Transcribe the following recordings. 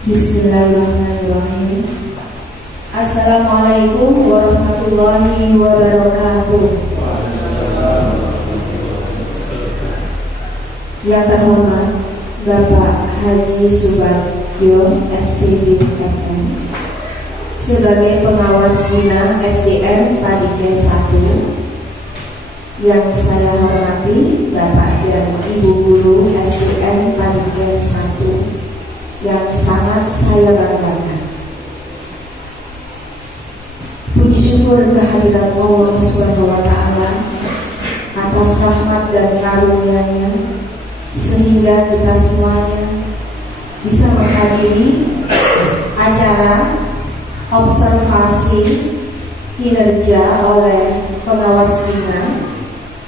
Bismillahirrahmanirrahim. Assalamualaikum warahmatullahi wabarakatuh. Yang terhormat Bapak Haji Subagio SPD FM sebagai pengawas Bina SDM Padike 1, yang saya hormati Bapak dan Ibu Guru SDM Padike 1 yang sangat saya banggakan. Puji syukur kehadirat Allah Subhanahu wa Ta'ala atas rahmat dan karunia-Nya sehingga kita semuanya bisa menghadiri acara observasi kinerja oleh pengawas Bina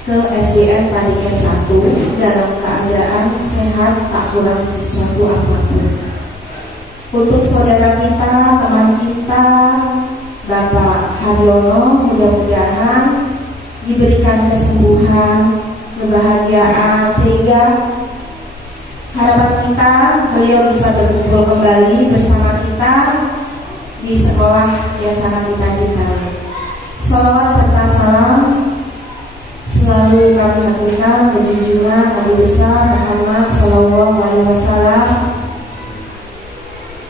ke SDM Padike 1 dalam keadaan sehat, tak kurang sesuatu apapun. Untuk saudara kita, teman kita, Bapak Haryono, mudah-mudahan diberikan kesembuhan, kebahagiaan, sehingga harapan kita beliau bisa berkumpul kembali bersama kita di sekolah yang sangat kita cintai. Salawat serta salam selalu kami haturkan ke junjungan Nabi besar Muhammad Sallallahu Alaihi Wasallam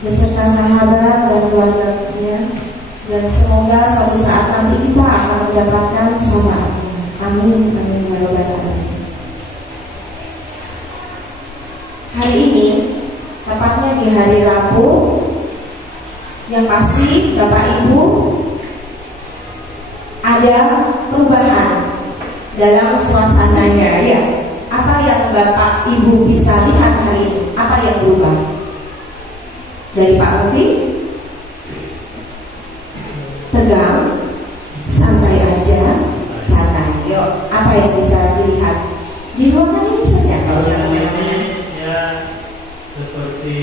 beserta sahabat dan keluarganya, dan semoga suatu saat nanti kita akan mendapatkan syafaatnya. Amin, amin ya rabbal alamin. Hari ini, tepatnya di hari Rabu, yang pasti Bapak Ibu ada perubahan dalam suasananya, ya. Apa yang Bapak Ibu bisa lihat hari ini? Apa yang berubah? Dari Pak Mufi, tegang, santai aja, santai. Yuk, apa yang bisa dilihat di ruangan ini saja? Kalau ya seperti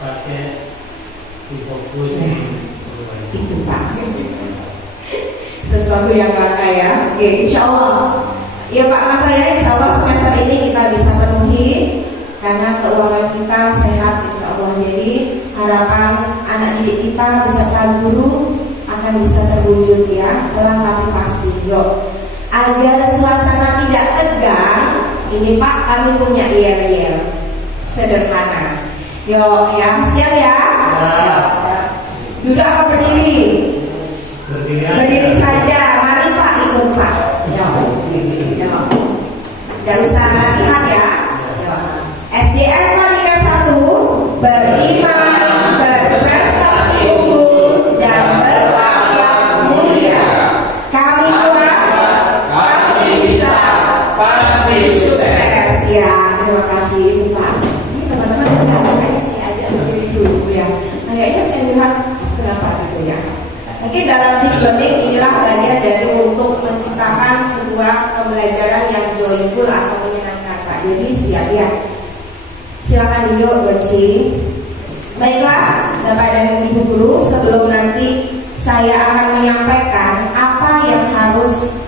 pakai difokus itu Pak. Sesuatu yang langka ya. Oke, insya Allah. Ya Pak, maka ya insya Allah semester ini kita bisa penuhi karena keuangan kita sehat insya Allah. Jadi harapan anak didik kita beserta guru akan bisa terwujud ya, pelan tapi pasti. Yuk, agar suasana tidak tegang, ini Pak kami punya yel-yel sederhana. Yuk ya, siap ya? Duduk apa berdiri? Berdiri saja. Mari Pak, ikut Pak. Yuk. Gak usah latihan ya. SDM Padike 1 beriman, berprestasi unggul dan berakhlak mulia. Kami kuat, kami bisa, pasti sukses ya. Terima kasih Pak. Ini teman-teman kayaknya saya ajak berdiri dulu ya. Kayaknya saya lihat kenapa gitu ya. Mungkin dalam deep learning inilah bagian dari untuk menciptakan sebuah pembelajaran yang joyful atau menyenangkan Pak. Jadi siap ya. Silakan duduk Boci. Baiklah Bapak dan Ibu Guru, sebelum nanti saya akan menyampaikan apa yang harus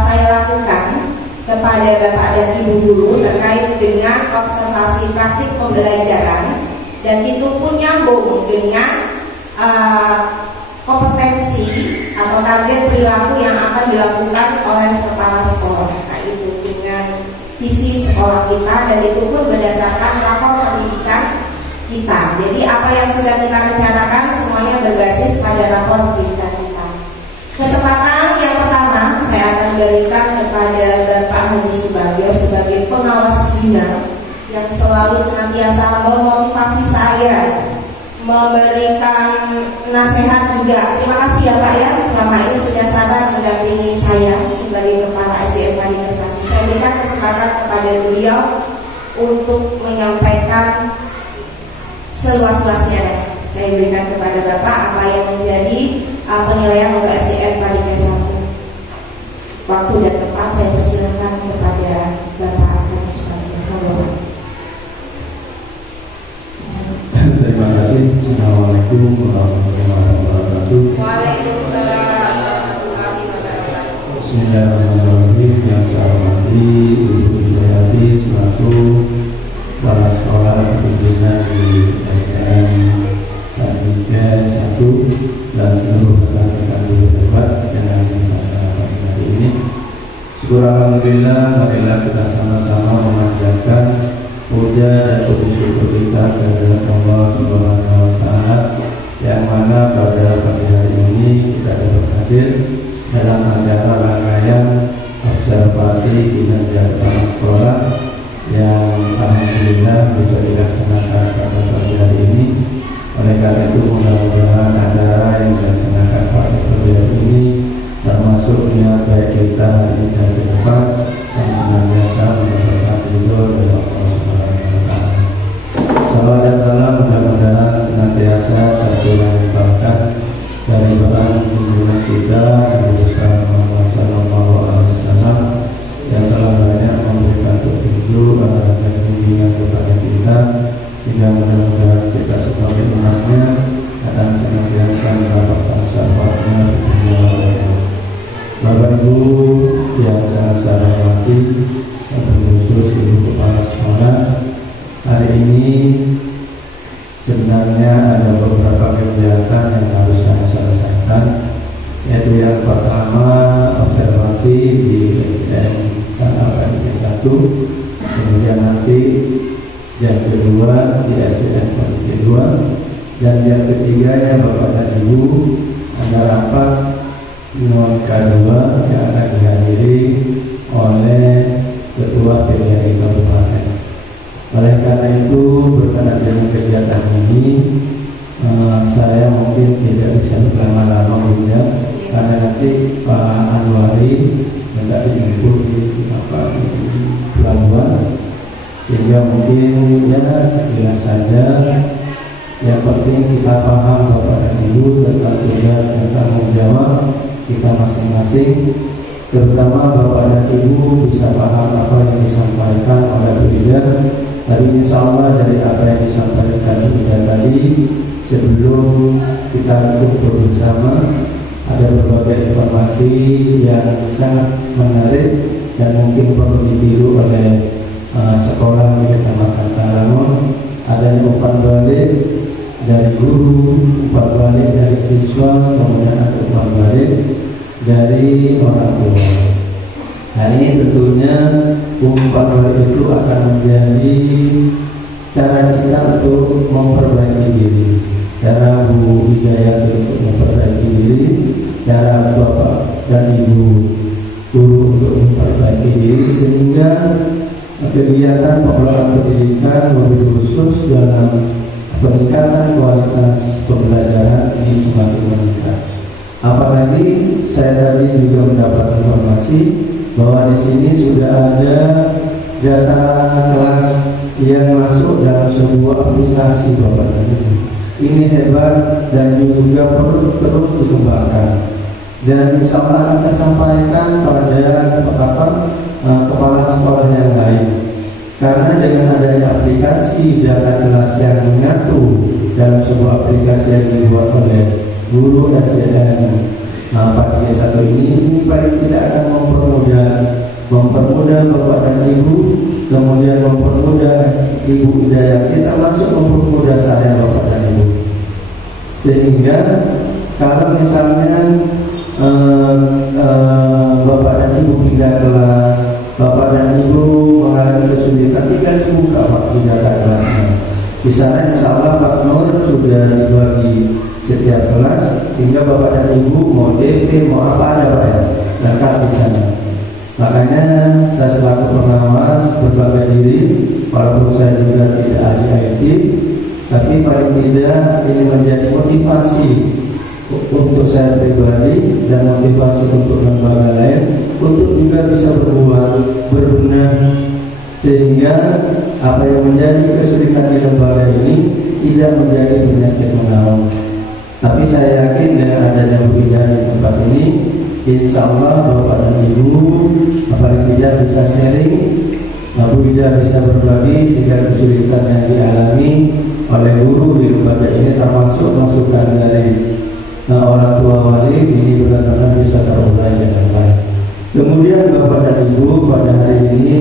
saya lakukan kepada Bapak dan Ibu Guru terkait dengan observasi praktik pembelajaran, dan itu pun nyambung dengan kompetensi atau target perilaku yang akan dilakukan oleh kepala sekolah. Nah itu dengan visi sekolah kita, dan itu pun berdasarkan rapor pendidikan kita. Jadi apa yang sudah kita rencanakan semuanya berbasis pada rapor pendidikan kita. Kesempatan yang pertama saya akan berikan kepada Bapak Haji Subagio sebagai pengawas Bina yang selalu senantiasa memotivasi saya, memberikan nasihat juga. Terima kasih ya Pak ya, selama ini sudah sabar mendampingi saya sebagai kepala SDM Padike 1. Saya berikan kesempatan kepada beliau untuk menyampaikan seluas-luasnya. Saya berikan kepada Bapak apa yang menjadi penilaian untuk SDM Padike 1. Waktu dan tempat saya persilakan kepada Bapak Haji Subagio. Terima kasih. Assalamualaikum warahmatullahi wabarakatuh. Waalaikumsalam warahmatullahi wabarakatuh. Bismillahirrahmanirrahim. Yang saya hormati Ibu Wijayati selaku kepala sekolah pimpinan di SDM Syukur alhamdulillah, marilah kita sama-sama memanjatkan puja dan puji syukur kita kepada Allah Subhanahu wa Ta'ala, yang mana pada pagi hari ini kita dapat hadir dalam acara rangkaian observasi kinerja kepala sekolah yang alhamdulillah bisa dilaksanakan pada pagi hari ini. Oleh karena itu mudah-mudahan acara yang dilaksanakan pada pagi hari ini termasuk niat baik kita hari ini dan ke depan yang senantiasa mendapatkan ridho dari Allah Subhanahu wa Ta'ala. Salawat dan salam mudah-mudahan senantiasa tercurah limpahkan dari Bapak junjungan kita Nabi besar Muhammad Sallallahu Alaihi Wasallam yang telah banyak memberikan petunjuk dan bimbingan kepada kita, sehingga mudah-mudahan kita sebagai umatnya akan senantiasa mendapatkan syafaatnya di dunia akhirat. Bapak Ibu yang sangat saya hormati, khusus Ibu Kepala Sekolah, hari ini sebenarnya ada beberapa kegiatan yang harus saya selesaikan, yaitu yang pertama observasi di SDN Tanah 1, kemudian nanti yang kedua di SDN Pondok 2, dan yang ketiganya Bapak dan Ibu ada rapat K2 yang akan dihadiri oleh Ketua PDI Kabupaten. Oleh karena itu, berkenaan dengan kegiatan ini, saya mungkin tidak bisa berlama-lama ya, karena nanti Pak Anwari minta diinput di pelabuhan, sehingga mungkin ya sekilas saja. Yang penting kita paham Bapak dan Ibu tentang tugas dan tanggung jawab kita masing-masing, terutama Bapak dan Ibu bisa paham apa yang disampaikan oleh Bu Ida. Tapi insya Allah dari apa yang disampaikan Bu Ida tadi, sebelum kita kumpul bersama, ada berbagai informasi yang sangat menarik dan mungkin perlu ditiru oleh sekolah di Kecamatan Tarangon. Adanya umpan balik dari guru, umpan balik dari siswa, kemudian ada umpan balik dari orang tua. Nah, ini tentunya umpan balik itu akan menjadi cara kita untuk memperbaiki diri, cara Bu Hidayat untuk memperbaiki diri, cara Bapak dan Ibu guru untuk memperbaiki diri, sehingga kegiatan pengelolaan pendidikan lebih khusus dalam peningkatan kualitas pembelajaran ini semakin meningkat. Apalagi saya tadi juga mendapat informasi bahwa di sini sudah ada data kelas yang masuk dalam sebuah aplikasi Bapak dan Ibu. Ini hebat dan juga perlu terus dikembangkan. Dan insya Allah akan saya sampaikan pada kepala sekolah yang lain. Karena dengan adanya aplikasi data kelas yang menyatu dalam sebuah aplikasi yang dibuat oleh guru SDN Pagi 1 ini paling tidak akan mempermudah Bapak dan Ibu, kemudian mempermudah Ibu Hidayat, kita masuk mempermudah saya Bapak dan Ibu. Sehingga kalau misalnya Bapak dan Ibu pindah kelas, Bapak dan Ibu mengalami kesulitan, tinggal dibuka Pak di data kelasnya. Di sana insya Allah Pak Nur sudah dibagi setiap kelas, sehingga Bapak dan Ibu mau DP mau apa ada Pak ya, lengkap di sana. Makanya saya selaku pengawas berbagai diri, walaupun saya juga tidak ahli IT, tapi paling tidak ini menjadi motivasi untuk saya pribadi dan motivasi untuk lembaga lain untuk juga bisa berbenah, sehingga apa yang menjadi kesulitan di lembaga ini tidak menjadi penyakit menaun. Tapi saya yakin dengan adanya Bu Ida di tempat ini, insya Allah Bapak dan Ibu apalagi tidak bisa sharing, Bu Ida bisa berbagi, sehingga kesulitan yang dialami oleh guru di lembaga ini termasuk masukan dari orang tua wali ini benar-benar bisa terurai dengan baik. Kemudian Bapak dan Ibu pada hari ini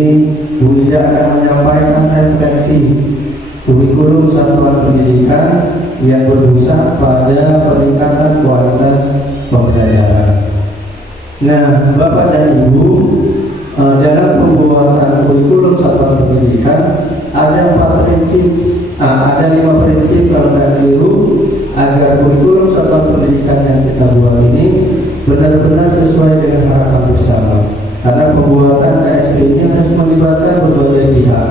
Bu Ida akan menyampaikan refleksi kurikulum satuan pendidikan yang berpusat pada peningkatan kualitas pembelajaran. Nah, Bapak dan Ibu, dalam pembuatan kurikulum satuan pendidikan ada 5 prinsip kalau tidak keliru agar kurikulum satuan pendidikan yang kita buat ini benar-benar sesuai dengan harapan bersama. Karena pembuatan KSP ini harus melibatkan berbagai pihak.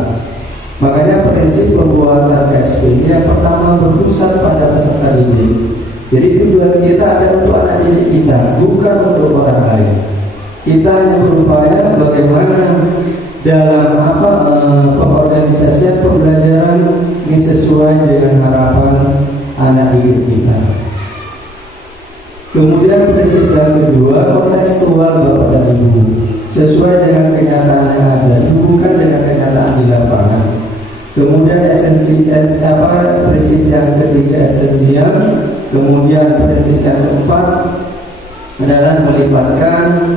Makanya prinsip pembuatan KSP ini yang pertama berpusat pada peserta didik. Jadi tujuan kita ada untuk anak didik kita, bukan untuk orang lain. Kita hanya berupaya bagaimana dalam pengorganisasian pembelajaran ini sesuai dengan harapan anak didik kita. Kemudian prinsip yang kedua, kontekstual Bapak dan Ibu, sesuai dengan kenyataan yang ada, bukan dengan kenyataan di lapangan. Kemudian prinsip yang ketiga esensial. Kemudian prinsip yang keempat adalah melibatkan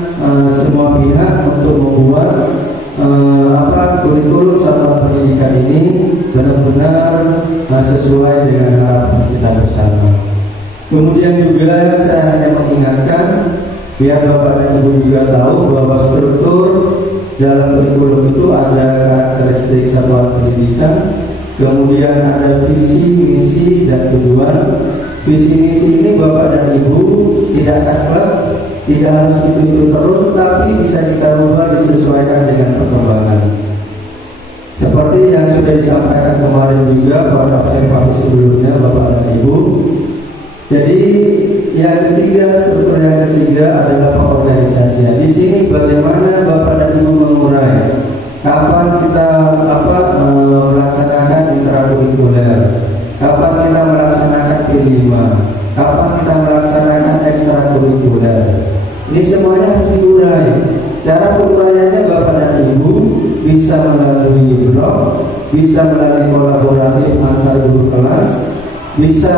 semua pihak untuk membuat kurikulum satuan pendidikan ini benar-benar sesuai dengan harapan kita bersama. Kemudian juga saya hanya mengingatkan biar Bapak dan Ibu juga tahu bahwa struktur dalam kurikulum itu ada karakteristik satuan pendidikan, kemudian ada visi, misi, dan tujuan. Visi misi ini Bapak dan Ibu tidak saklek, tidak harus itu terus, tapi bisa kita rubah disesuaikan dengan perkembangan. Seperti yang sudah disampaikan kemarin juga pada observasi sebelumnya Bapak dan Ibu. Jadi yang ketiga, struktur yang ketiga adalah pengorganisasian. Di sini bagaimana Bapak dan Ibu mengurai kapan kita melaksanakan intrakurikuler, kapan kita melaksanakan P5, kapan kita melaksanakan ekstrakurikuler. Ini semuanya harus diurai. Cara penguraiannya Bapak dan Ibu bisa melalui blog, bisa melalui kolaboratif antar guru kelas, bisa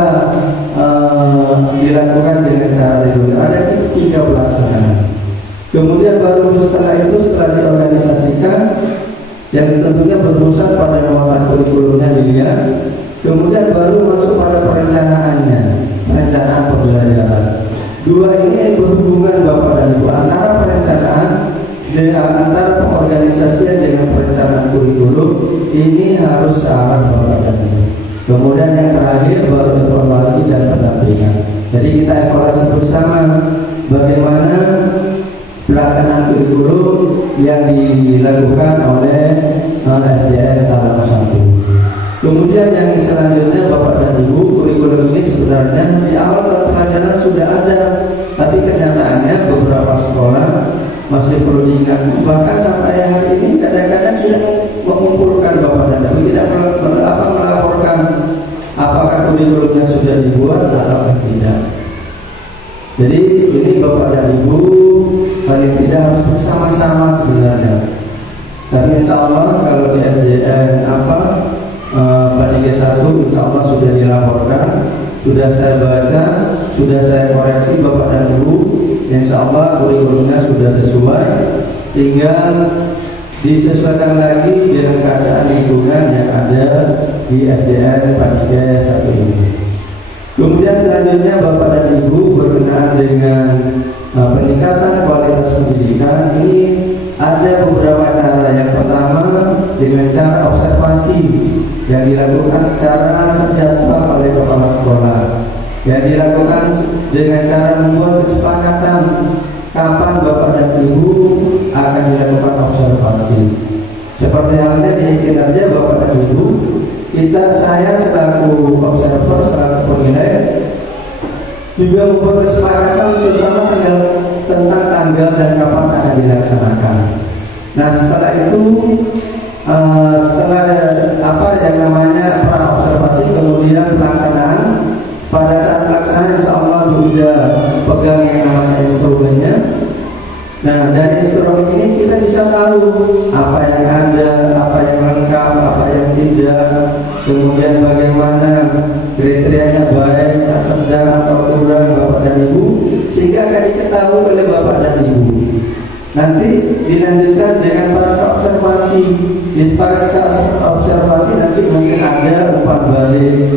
dilakukan dengan cara reguler. Ada 3 pelaksanaan. Kemudian baru setelah itu, setelah diorganisasikan, yang tentunya berpusat pada muatan kurikulumnya dilihat, kemudian baru masuk pada perencanaannya, perencanaan pembelajaran. 2 ini berhubungan Bapak dan Ibu, antara perencanaan dengan antara pengorganisasian dengan perencanaan kurikulum ini harus searah Bapak dan Ibu. Kemudian yang terakhir baru evaluasi dan pendampingan. Jadi kita evaluasi bersama bagaimana pelaksanaan kurikulum yang dilakukan oleh SDN Talang 1. Kemudian yang selanjutnya Bapak dan Ibu, kurikulum ini sebenarnya di awal pelajaran sudah ada, tapi kenyataannya beberapa sekolah masih perlu diingatkan. Bahkan sampai hari ini kadang-kadang tidak mengumpulkan Bapak dan Ibu, tidak melaporkan apakah kurikulumnya sudah dibuat atau tidak. Jadi ini Bapak dan Ibu paling tidak harus bersama-sama sebenarnya. Tapi insya Allah kalau di SDN Liga 1 insya Allah sudah dilaporkan, sudah saya baca, sudah saya koreksi Bapak dan Ibu. Insya Allah kurikulumnya sudah sesuai, tinggal disesuaikan lagi dengan keadaan lingkungan yang ada di SDN Liga 1 ini. Kemudian selanjutnya Bapak dan Ibu berkenaan dengan peningkatan kualitas pendidikan ini ada beberapa cara. Yang pertama dengan cara observasi yang dilakukan secara terjadwal oleh kepala sekolah, yang dilakukan dengan cara membuat kesepakatan kapan Bapak dan Ibu akan dilakukan observasi. Seperti halnya di kinerja Bapak dan Ibu, saya selaku observer, selaku penilai juga membuat kesepakatan tentang tanggal dan kapan akan dilaksanakan. Nah setelah itu setelah yang namanya pra-observasi, kemudian pelaksanaan. Pada saat pelaksanaan insya Allah sudah pegang yang namanya instrumennya. Nah dari instrumen ini kita bisa tahu apa yang ada, apa yang lengkap, apa yang tidak, kemudian bagaimana kriterianya baik, sedang atau kurang Bapak dan Ibu, sehingga akan diketahui oleh Bapak dan Ibu. Nanti dilanjutkan dengan pasca observasi. Di pasca observasi nanti mungkin ada umpan balik,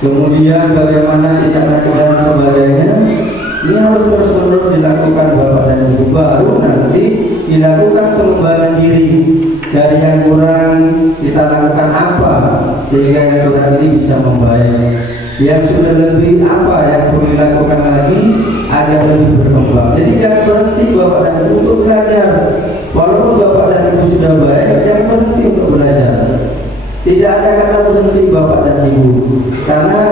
kemudian bagaimana tindak lanjut dan sebagainya. Ini harus terus-menerus dilakukan Bapak dan Ibu. Baru nanti dilakukan pengembangan diri. Dari yang kurang kita lakukan apa sehingga yang kurang ini bisa membaik. Yang sudah lebih apa yang perlu dilakukan lagi agar lebih berkembang. Jadi jangan berhenti Bapak dan Ibu untuk belajar. Walaupun Bapak dan Ibu sudah baik, jangan berhenti untuk belajar. Tidak ada kata berhenti Bapak dan Ibu, karena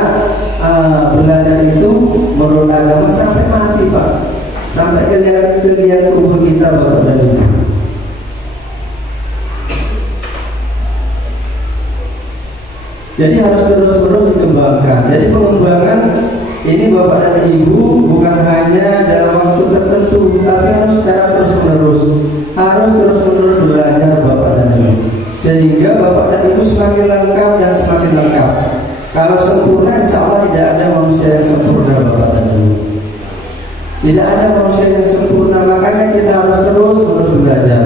belajar itu menurut agama sampai mati Pak, sampai ke kubur kita Bapak dan Ibu. Jadi harus terus-menerus dikembangkan. Jadi pengembangan ini Bapak dan Ibu bukan hanya dalam waktu tertentu, tapi harus secara terus-menerus. Harus terus-menerus belajar Bapak dan Ibu, sehingga Bapak dan Ibu semakin lengkap dan semakin lengkap. Kalau sempurna, insya Allah tidak ada manusia yang sempurna Bapak dan Ibu. Tidak ada manusia yang sempurna, makanya kita harus terus-menerus belajar.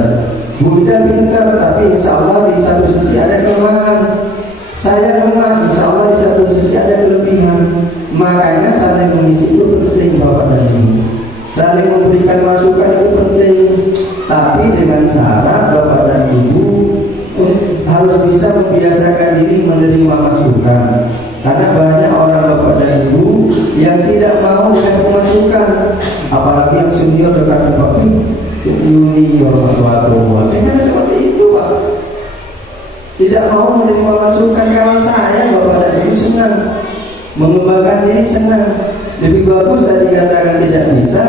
Bu Ida pintar, tapi insya Allah di satu sisi ada kelemahan. Saya lemah, insya Allah di satu sisi ada kelebihan. Makanya saling mengisi itu penting Bapak dan Ibu. Saling memberikan masukan itu penting. Tapi dengan syarat Bapak dan Ibu harus bisa membiasakan diri menerima masukan. Karena banyak orang Bapak dan Ibu yang tidak mau dikasih masukan. Apalagi yang senior dekat Bapak junior suatu. Karena seperti itu Pak, tidak mau menerima masukan. Kalau saya Bapak dan Ibu senang mengembangkan diri, senang. Lebih bagus saya dikatakan tidak bisa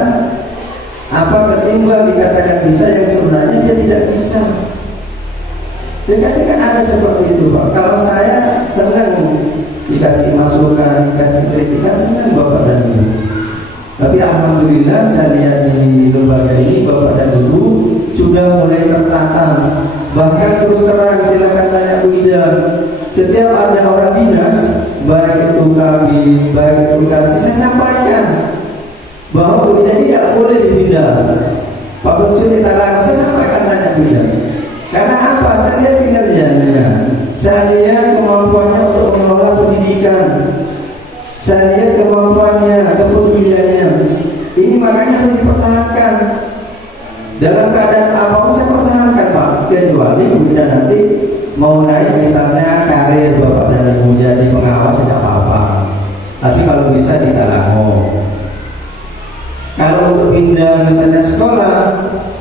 ketimbang dikatakan bisa yang sebenarnya dia tidak bisa. Kan ada seperti itu Pak. Kalau saya senang dikasih masukan, dikasih kritikan, senang Bapak dan Ibu. Tapi alhamdulillah saya lihat di lembaga ini Bapak dan Ibu sudah mulai tertata. Bahkan terus terang, silakan tanya Bu Ida. Setiap ada orang dinas, baik itu kami, baik itu kasih, saya sampaikan bahwa Bu Ida ini tidak boleh dipindah. Pak Bensur Talang, saya sampaikan tanya Bu Ida. Karena apa? Saya lihat kinerjanya, saya lihat kemampuannya untuk mengelola pendidikan, saya lihat kemampuannya, kepeduliannya. Ini makanya harus dipertahankan. Dalam keadaan apapun saya pertahankan Pak. Kecuali Bu Ida nanti mau naik misalnya karir Bapak dan Ibu jadi pengawas, tidak apa-apa. Tapi kalau bisa di Talango. Kalau untuk pindah misalnya sekolah,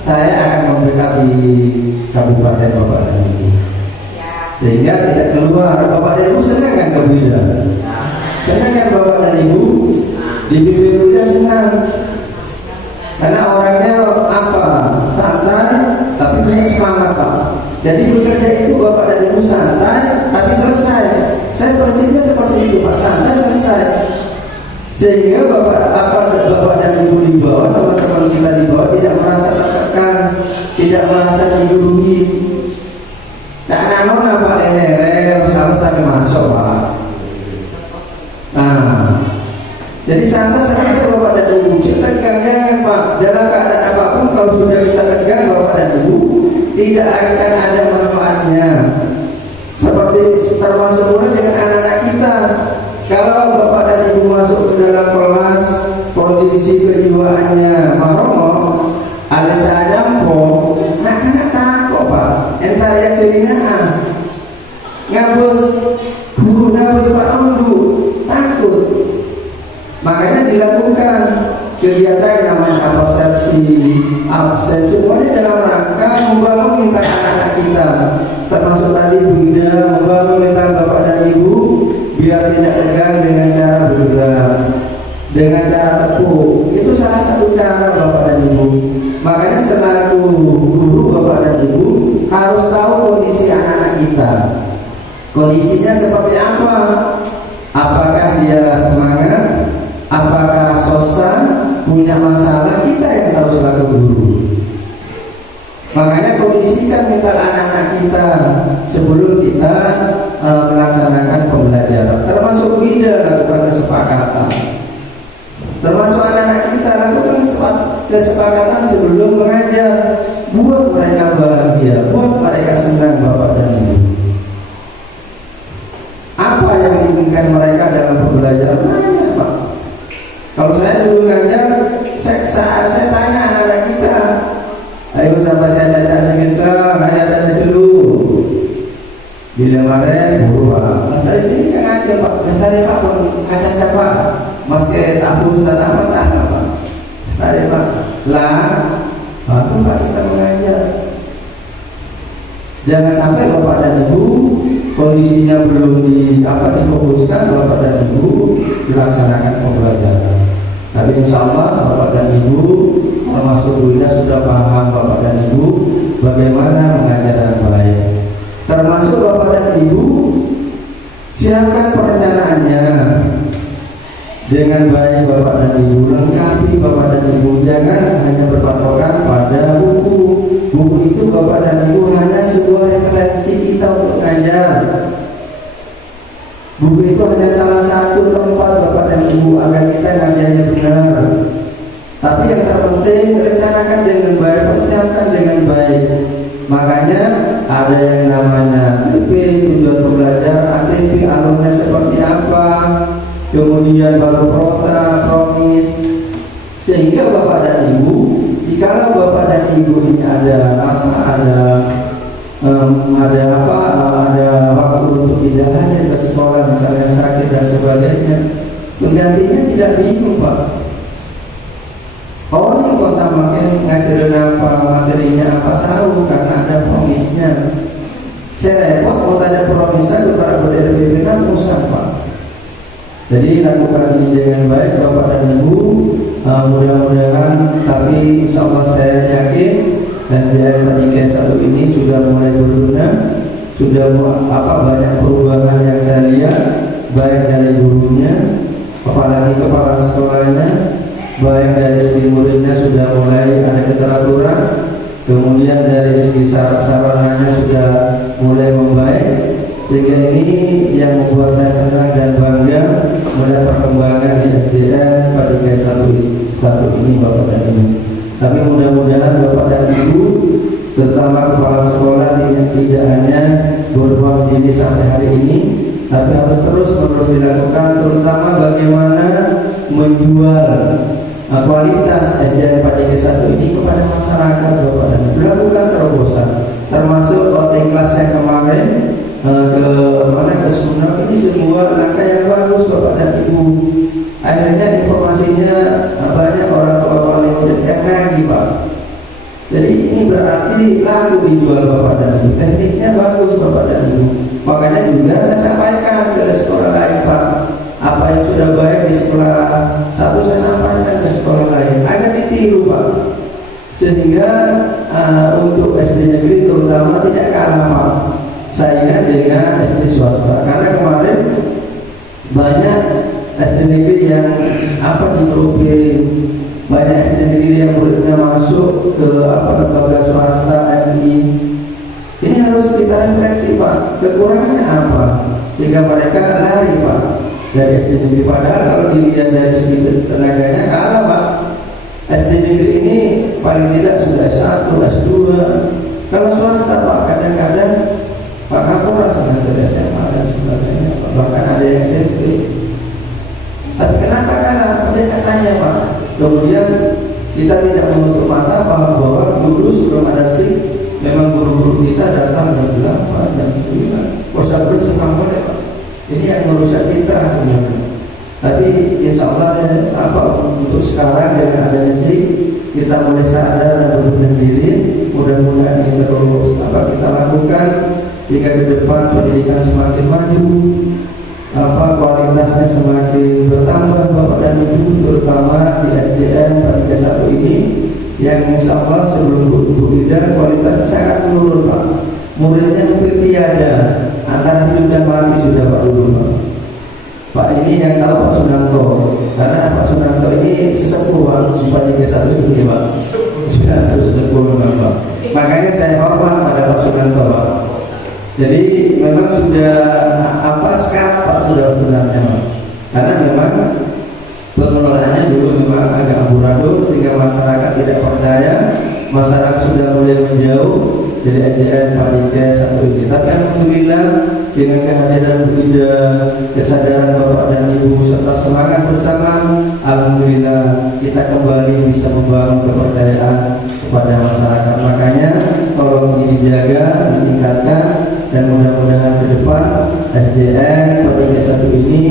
saya akan membackup di Kabupaten Bapak dan Ibu. Sehingga tidak keluar. Bapak dan Ibu senang kan ke Bu Ida? Senang kan Bapak dan Ibu? Di BPU Bu Ida senang. Karena orangnya santai, tapi punya semangat Pak. Jadi bekerja itu Bapak dan Ibu santai, tapi selesai. Saya prinsipnya seperti itu Pak, santai selesai. Sehingga Bapak dan Ibu di bawah, teman-teman kita di bawah tidak merasa tertekan, tidak merasa digurui. Tak nanon nampak lele, harus tapi masuk Pak. Nah, jadi santai selesai Bapak dan Ibu. Tegangnya Pak, dalam keadaan apapun kalau sudah kita tegang Bapak dan Ibu, tidak akan ada manfaatnya. Seperti termasuk pula dengan anak-anak kita. Kalau Bapak dan Ibu masuk ke dalam kelas, kondisi kejiwaannya maromo, alisa nyampo, anak-anak takut Pak. Entar yang cerita ngabus guru ngabus Pak Ondu, takut. Makanya dilakukan kegiatan yang namanya persepsi, absen, semuanya dalam rangka membangun mental anak-anak kita. Termasuk tadi Bu Ida membangun mental Bapak dan Ibu biar tidak tegang dengan cara bergerak, dengan cara tepuk. Itu salah satu cara Bapak dan Ibu. Makanya selaku guru Bapak dan Ibu harus tahu kondisi anak-anak kita. Kondisinya seperti apa? Apakah dia semangat? Apakah sosan? Punya masalah? Kita yang tahu selaku guru. Makanya kondisikan mental anak-anak kita sebelum kita melaksanakan pembelajaran. Termasuk kita lakukan kesepakatan. Termasuk anak-anak kita lakukan kesepakatan sebelum mengajar. Buat mereka bahagia, buat mereka senang Bapak dan Ibu. Apa yang diinginkan mereka dalam pembelajaran? Banyak Pak. Kalau saya dulu ngajar, saya tanya anak-anak kita, ayo sampai saya kemarin guru Pak, Mas Tari ini kan ngajar Pak, Mas Tari Pak ngajar Pak, Mas kayak tabus sana Pak, Mas Tari Pak, lah, baru Pak kita mengajar. Jangan sampai Bapak dan Ibu kondisinya belum difokuskan, Bapak dan Ibu dilaksanakan pembelajaran. Tapi insya Allah Bapak dan Ibu termasuk Bu Ida sudah paham Bapak dan Ibu bagaimana mengajar dengan baik. Termasuk Bapak dan Ibu siapkan perencanaannya dengan baik Bapak dan Ibu, lengkapi Bapak dan Ibu, jangan hanya berpatokan pada buku. Buku itu Bapak dan Ibu hanya sebuah referensi kita untuk mengajar. Buku itu hanya salah satu tempat Bapak dan Ibu agar kita ngajarnya benar. Tapi yang terpenting rencanakan dengan baik, persiapkan dengan baik. Makanya ada yang namanya TP, tujuan pembelajar, ATP, alurnya seperti apa, kemudian baru prota, promis. Sehingga Bapak dan Ibu, jika Bapak dan Ibu ini ada waktu untuk tidak hadir ke sekolah, misalnya sakit dan sebagainya, penggantinya tidak bingung Pak. Oh ini kok sama ngajarin apa, materinya apa, tahu karena ada promisnya. Saya repot kalau ada promisnya kepada BRPP usah Pak. Jadi lakukan ini dengan baik Bapak dan Ibu, mudah-mudahan. Tapi insya Allah saya yakin SDN Pendidikan 1 ini sudah mulai berguna, sudah banyak perubahan yang saya lihat, baik dari gurunya, apalagi kepala sekolahnya, baik dari segi muridnya sudah mulai ada keteraturan, kemudian dari segi sarananya sudah mulai membaik. Sehingga ini yang membuat saya senang dan bangga melihat perkembangan di SDN Pendidikan 1 ini Bapak dan Ibu. Tapi mudah-mudahan Bapak dan Ibu, terutama kepala sekolah, tidak hanya berbuat diri sampai hari ini, tapi harus terus dilakukan, terutama bagaimana menjual kualitas SDN Pendidikan 1 ini kepada masyarakat Bapak dan Ibu. Lakukan terobosan, termasuk OT kelas yang kemarin ke Sumeneb, ini semua langkah yang bagus Bapak dan Ibu. Akhirnya informasinya banyak orang tua paling murid yang lagi Pak. Jadi ini berarti laku dijual Bapak dan Ibu. Tekniknya bagus Bapak dan Ibu. Makanya juga saya sampaikan ke sekolah lain Pak. Apa yang sudah baik di sekolah satu saya sampaikan ke sekolah lain agar ditiru Pak. Sehingga untuk SD negeri terutama tidak kalah Pak saingan dengan SD swasta. Karena kemarin banyak SD negeri yang diprobil, banyak SD negeri yang muridnya masuk ke lembaga swasta MI. Ini harus kita refleksi Pak, kekurangannya apa sehingga mereka lari Pak dari SD negeri. Padahal kalau dilihat dari segi tenaganya kalah Pak. SD negeri ini paling tidak sudah S1, S2. Kalau swasta Pak kadang-kadang Pak Kapolres sudah ke SMA dan sebagainya, bahkan ada yang SMP. Tapi kenapa kalah? Mereka tanya Pak. Kemudian kita tidak menutup mata bahwa dulu sebelum ada SIG, memang guru-guru kita datang jam 8, jam 9. Kosa bersama boleh Pak. Ini yang merusak kita sebenarnya. Tapi insya Allah untuk sekarang dengan adanya SIG, kita mulai sadar dan berbenah diri. Mudah-mudahan ini terus kita lakukan sehingga ke depan pendidikan semakin maju, kualitasnya semakin bertambah Bapak dan Ibu, terutama di SDN Pendidikan 1 ini yang insya Allah sebelum Bu Ida kualitasnya sangat menurun Pak. Muridnya hampir tiada, antara hidup dan mati sudah Pak dulu Pak. Pak ini yang tahu Pak Sunanto, karena Pak Sunanto ini sesepuh Pak di Pendidikan 1 ini Pak. Sudah sesepuh Pak. Makanya saya hormat pada Pak Sunanto Pak. Jadi memang sudah sekarang Pak sudah sebenarnya Pak. Karena memang pengelolaannya dulu memang agak amburadul sehingga masyarakat tidak percaya, masyarakat sudah mulai menjauh dari SDN Pendidikan 1 ini. Tapi alhamdulillah dengan kehadiran Bu Ida, kesadaran Bapak dan Ibu serta semangat bersama, alhamdulillah kita kembali bisa membangun kepercayaan kepada masyarakat. Makanya tolong ini dijaga, ditingkatkan, dan mudah-mudahan ke depan SDN Pertiga 1 ini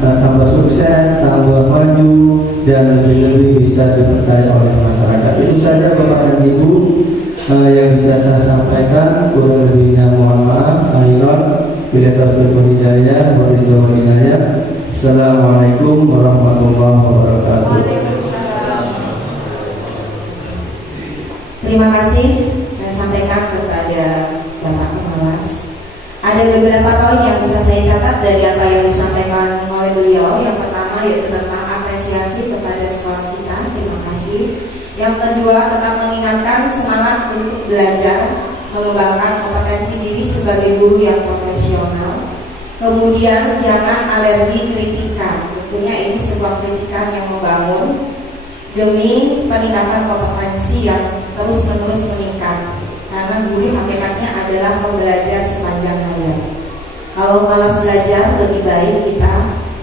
tambah sukses, tambah maju, dan lebih-lebih bisa dipercaya oleh masyarakat. Itu saja Bapak dan Ibu yang bisa saya sampaikan. Kurang lebihnya mohon maaf. Akhirnya bila taufiq wal hidayah wa ridha wal inayah. Assalamualaikum warahmatullahi wabarakatuh. Terima kasih saya sampaikan kepada Bapak Pengawas. Ada beberapa poin yang bisa saya catat dari apa yang disampaikan oleh beliau. Yang pertama yaitu tentang apresiasi kepada sekolah kita. Terima kasih. Yang kedua, tetap mengingatkan semangat untuk belajar, mengembangkan kompetensi diri sebagai guru yang profesional. Kemudian jangan alergi kritikan. Tentunya ini sebuah kritikan yang membangun demi peningkatan kompetensi yang terus-menerus meningkat. Karena guru hakikatnya adalah pembelajar sepanjang hayat. Kalau malas belajar, lebih baik kita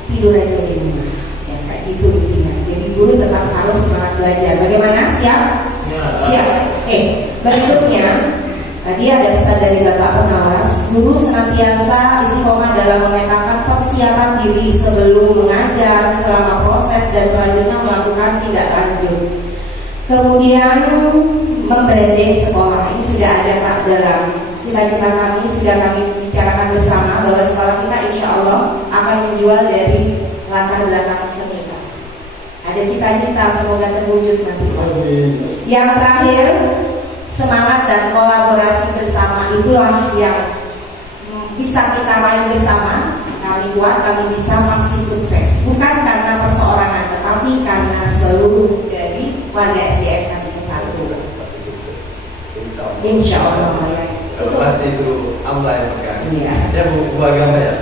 tidur aja di rumah. Ya kayak gitu intinya. Jadi guru tetap harus semangat belajar. Bagaimana? Siap? Siap. Berikutnya tadi ada pesan dari Bapak Pengawas. Guru senantiasa istiqomah dalam memetakan persiapan diri sebelum mengajar, selama proses dan selanjutnya melakukan tindak lanjut. Kemudian membranding sekolah ini sudah ada Pak dalam cita-cita kami, sudah kami bicarakan bersama bahwa sekolah kita insya Allah akan menjual dari latar belakang seni. Ada cita-cita semoga terwujud nanti. Yang terakhir, semangat dan kolaborasi bersama itulah yang bisa kita raih bersama. Kami kuat, kami bisa, pasti sukses. Bukan karena perseorangan, tetapi karena seluruh dari warga SDN kami satu. Insya Allah ya. Kalau pasti itu Allah yang pegang. Iya. Dia buku agama ya.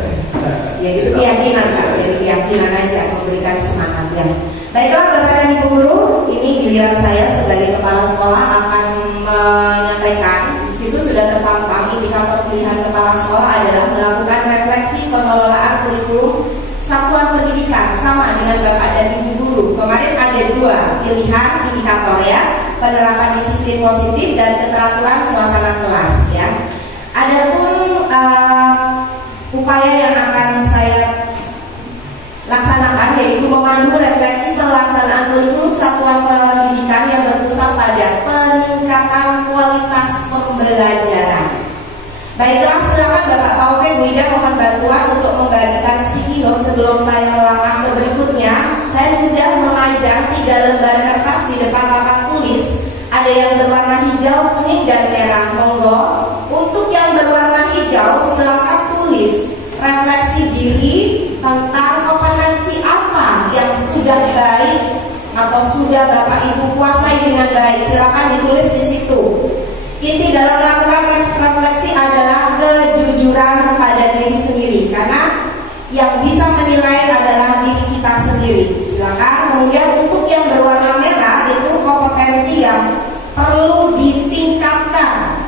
Ya itu keyakinan Pak, jadi keyakinan aja memberikan semangat ya. Baiklah Bapak dan Ibu Guru, ini giliran saya sebagai kepala sekolah akan menyampaikan. Di situ sudah terpampang indikator pilihan kepala sekolah adalah melakukan refleksi pengelolaan kurikulum satuan pendidikan sama dengan Bapak dan Ibu Guru. Kemarin ada 2 pilihan indikator ya, penerapan disiplin positif dan keteraturan suasana kelas ya. Adapun upaya yang akan saya laksanakan yaitu memandu refleksi pelaksanaan kurikulum satuan pendidikan yang berpusat pada peningkatan kualitas pembelajaran. Baiklah, silakan Bapak Taufik Bu Ida mohon bantuan untuk membagikan sticky note sebelum saya melangkah ke berikutnya. Saya sudah memajang 3 lembar kertas di depan papan tulis. Ada yang berwarna hijau, kuning, dan merah. Monggo. Untuk yang berwarna hijau, silakan tulis refleksi diri tentang kompetensi apa yang sudah baik atau sudah Bapak Ibu kuasai dengan baik. Silakan ditulis di situ. Inti dalam melakukan refleksi adalah kejujuran pada diri sendiri, karena yang bisa menilai adalah diri kita sendiri. Silakan. Kemudian untuk yang berwarna merah itu kompetensi yang perlu ditingkatkan,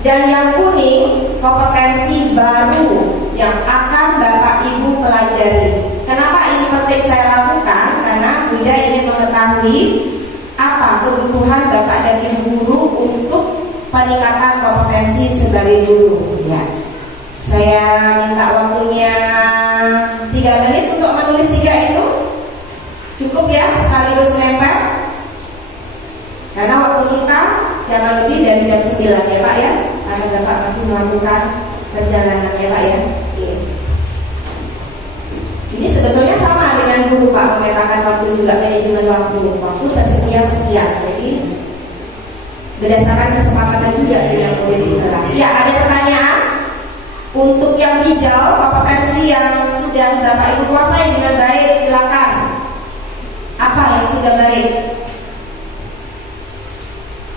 dan yang kuning kompetensi baru yang akan Bapak Ibu pelajari. Kenapa ini penting saya lakukan? Karena Bunda ingin mengetahui apa kebutuhan Bapak dan Ibu Guru untuk peningkatan kompetensi sebagai guru ya. Saya minta waktunya 3 menit untuk menulis 3 itu. Cukup ya, sekaligus menempel. Karena waktu kita jangan lebih dari jam 9 ya Pak ya. Karena Bapak masih melakukan perjalanan ya Pak ya. Ini sebetulnya sama dengan guru Pak, memetakan waktu juga, manajemen waktu. Waktu tersedia sekian. Jadi berdasarkan kesepakatan juga dengan murid di kelas. Ya, ada pertanyaan? Untuk yang hijau, kompetensi yang sudah Bapak Ibu kuasai dengan baik, silakan. Apa yang sudah baik?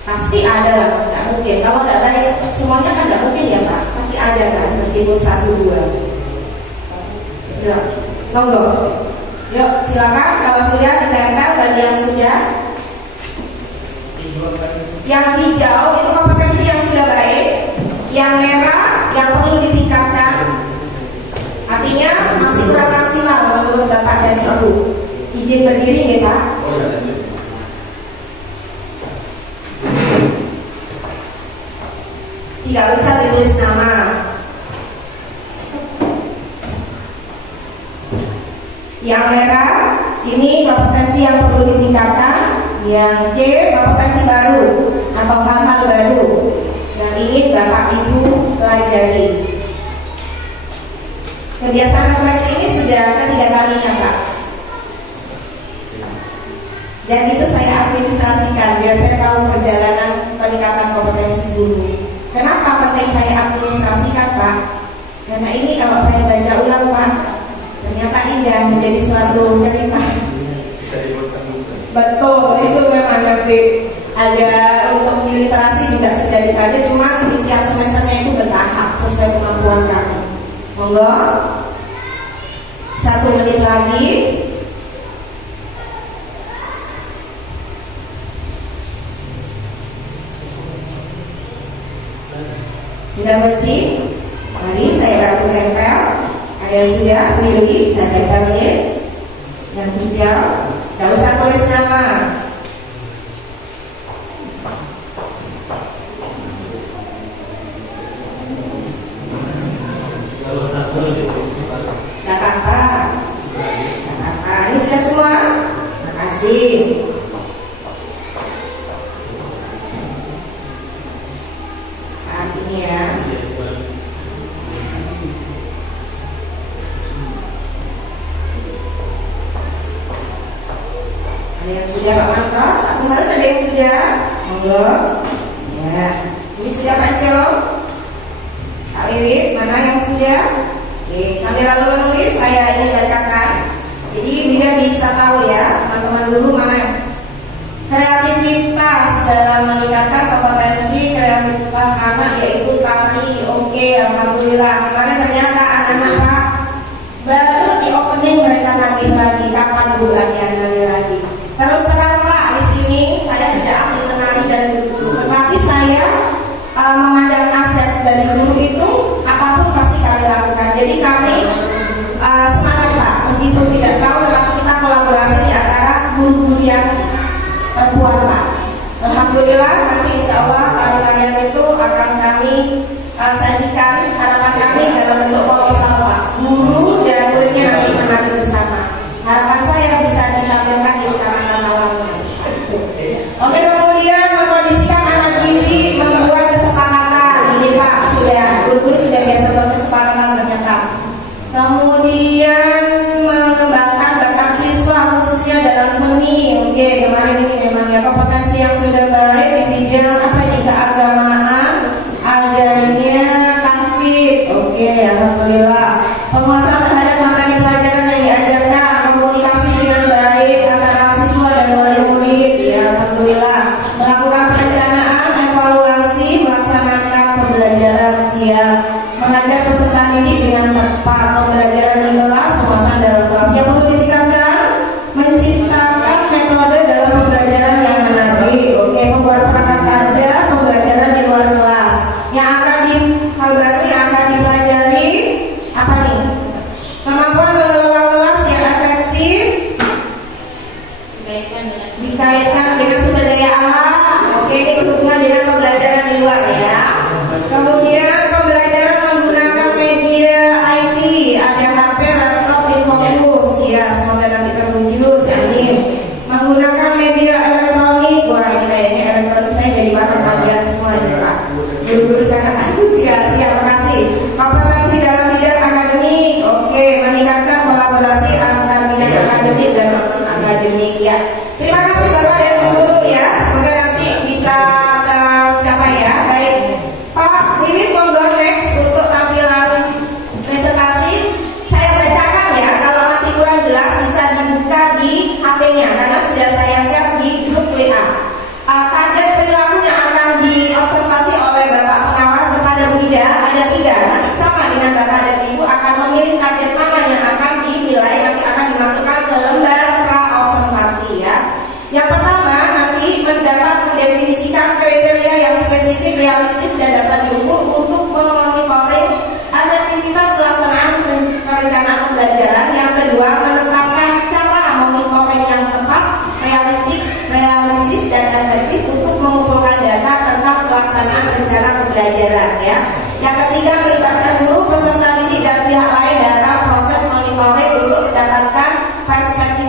Pasti ada lah, tidak mungkin. Kalau tidak baik, semuanya kan tidak mungkin ya Pak. Pasti ada kan, meskipun 1-2. Silakan. Monggo. Yuk, silakan. Kalau sudah ditempel bagi yang sudah. Yang hijau itu kompetensi yang sudah baik. Yang merah yang perlu ditingkatkan. Artinya masih kurang maksimal menurut Bapak dan Ibu. Izin berdiri nggih Pak? Tidak usah ditulis nama. Yang merah ini kompetensi yang perlu ditingkatkan. Yang C kompetensi baru atau hal-hal baru yang ingin Bapak Ibu pelajari. Kebiasaan refleksi ini sudah ketiga kalinya Pak. Dan itu saya administrasikan biar saya tahu perjalanan peningkatan kompetensi guru. Kenapa penting saya administrasikan Pak? Karena ini kalau saya baca ulang Pak, ternyata indah menjadi suatu cerita. Betul, itu memang nanti ada untuk literasi juga sudah ditanya, cuma di tiap semesternya itu bertahap sesuai kemampuan kami. Monggo, 1 menit lagi. Sudah bersih? Mari saya bantu tempel. Ada yang sudah, Bu Yuli, saya tempelin. Yang hijau, gak usah tulis nama. Gak apa-apa. Ini sudah semua? Terima kasih. Ini ya. Ada yang sudah Pak Manto? Pak Sumarun ada yang sudah? Monggo. Ya. Ini sudah Pak Jo? Pak Wiwit, mana yang sudah? Oke, sambil lalu menulis saya ingin bacakan. Jadi Bunda bisa tahu ya, teman-teman dulu mana kreativitas dalam meningkatkan kompetensi kreativitas anak yaitu kami. Oke, alhamdulillah. Kemarin ternyata anak-anak Pak baru di opening mereka lagi kapan Bu lagi. Terus terang Pak, di sini saya tidak ahli menari dan guru, tetapi saya memandang aset dari guru itu apapun pasti kami lakukan. Jadi kami semangat Pak, meskipun tidak tahu, tetapi kita kolaborasi di antara guru-guru yang perempuan Pak. Alhamdulillah nanti insya Allah tarian itu akan kami sajikan. Harapan kami dalam bentuk proposal Pak, guru dan muridnya nanti menari bersama. Harapan saya bisa ditampilkan di kecamatan Lawangnya. Oke, kemudian mengkondisikan anak didik membuat kesepakatan. Ini Pak, sudah guru-guru sudah biasa buat kesepakatan ternyata. Kemudian mengembangkan bakat siswa khususnya dalam seni. Oke, kemarin ini memang ya kompetensi yang sudah baik di bidang apa ini keagamaan, adanya tahfidz. Oke, alhamdulillah. Penguasaan terhadap materi pelajaran yang diajarkan, komunikasi dengan baik antara siswa dan wali murid. Ya, alhamdulillah. Melakukan perencanaan, evaluasi, melaksanakan pembelajaran siap, mengajar peserta didik dengan tepat, pembelajaran di kelas, penguasaan dalam kelas. Yang perlu ditingkatkan, menciptakan metode dalam pembelajaran yang menarik. Oke, membuat perangkat ajar, pembelajaran di luar kelas. Yang akan hal baru yang akan dipelajari apa nih? Kemampuan mengelola kelas yang efektif, dikaitkan dengan sumber daya alam. Oke, ini berhubungan dengan pembelajaran di luar ya. Kemudian pembelajaran menggunakan media IT, ada HP, laptop, infokus ya, semoga nanti terwujud. Amin. Menggunakan media elektronik, wah ini kayaknya elektronik saya jadi makan bagian semua ya Pak. Guru-guru sangat antusias, ya, makasih. Kompetensi dalam bidang akademik, oke, meningkatkan kolaborasi antar bidang akademik dan non akademik ya. Terima kasih Bapak dan guru ya, semoga nanti bisa tercapai ya. Baik, Pak Wiwit monggo next untuk tampilan presentasi. Saya bacakan ya, kalau nanti kurang jelas bisa dibuka di HP-nya karena sudah saya share di grup WA. Target perilaku yang akan diobservasi oleh Bapak pengawas kepada Bu Ida ada 3. Nanti sama dengan Bapak dan Ibu akan memilih target mana yang akan dinilai, nanti akan dimasukkan ke lembar pra-observasi ya. Yang pertama nanti mendapat mendefinisikan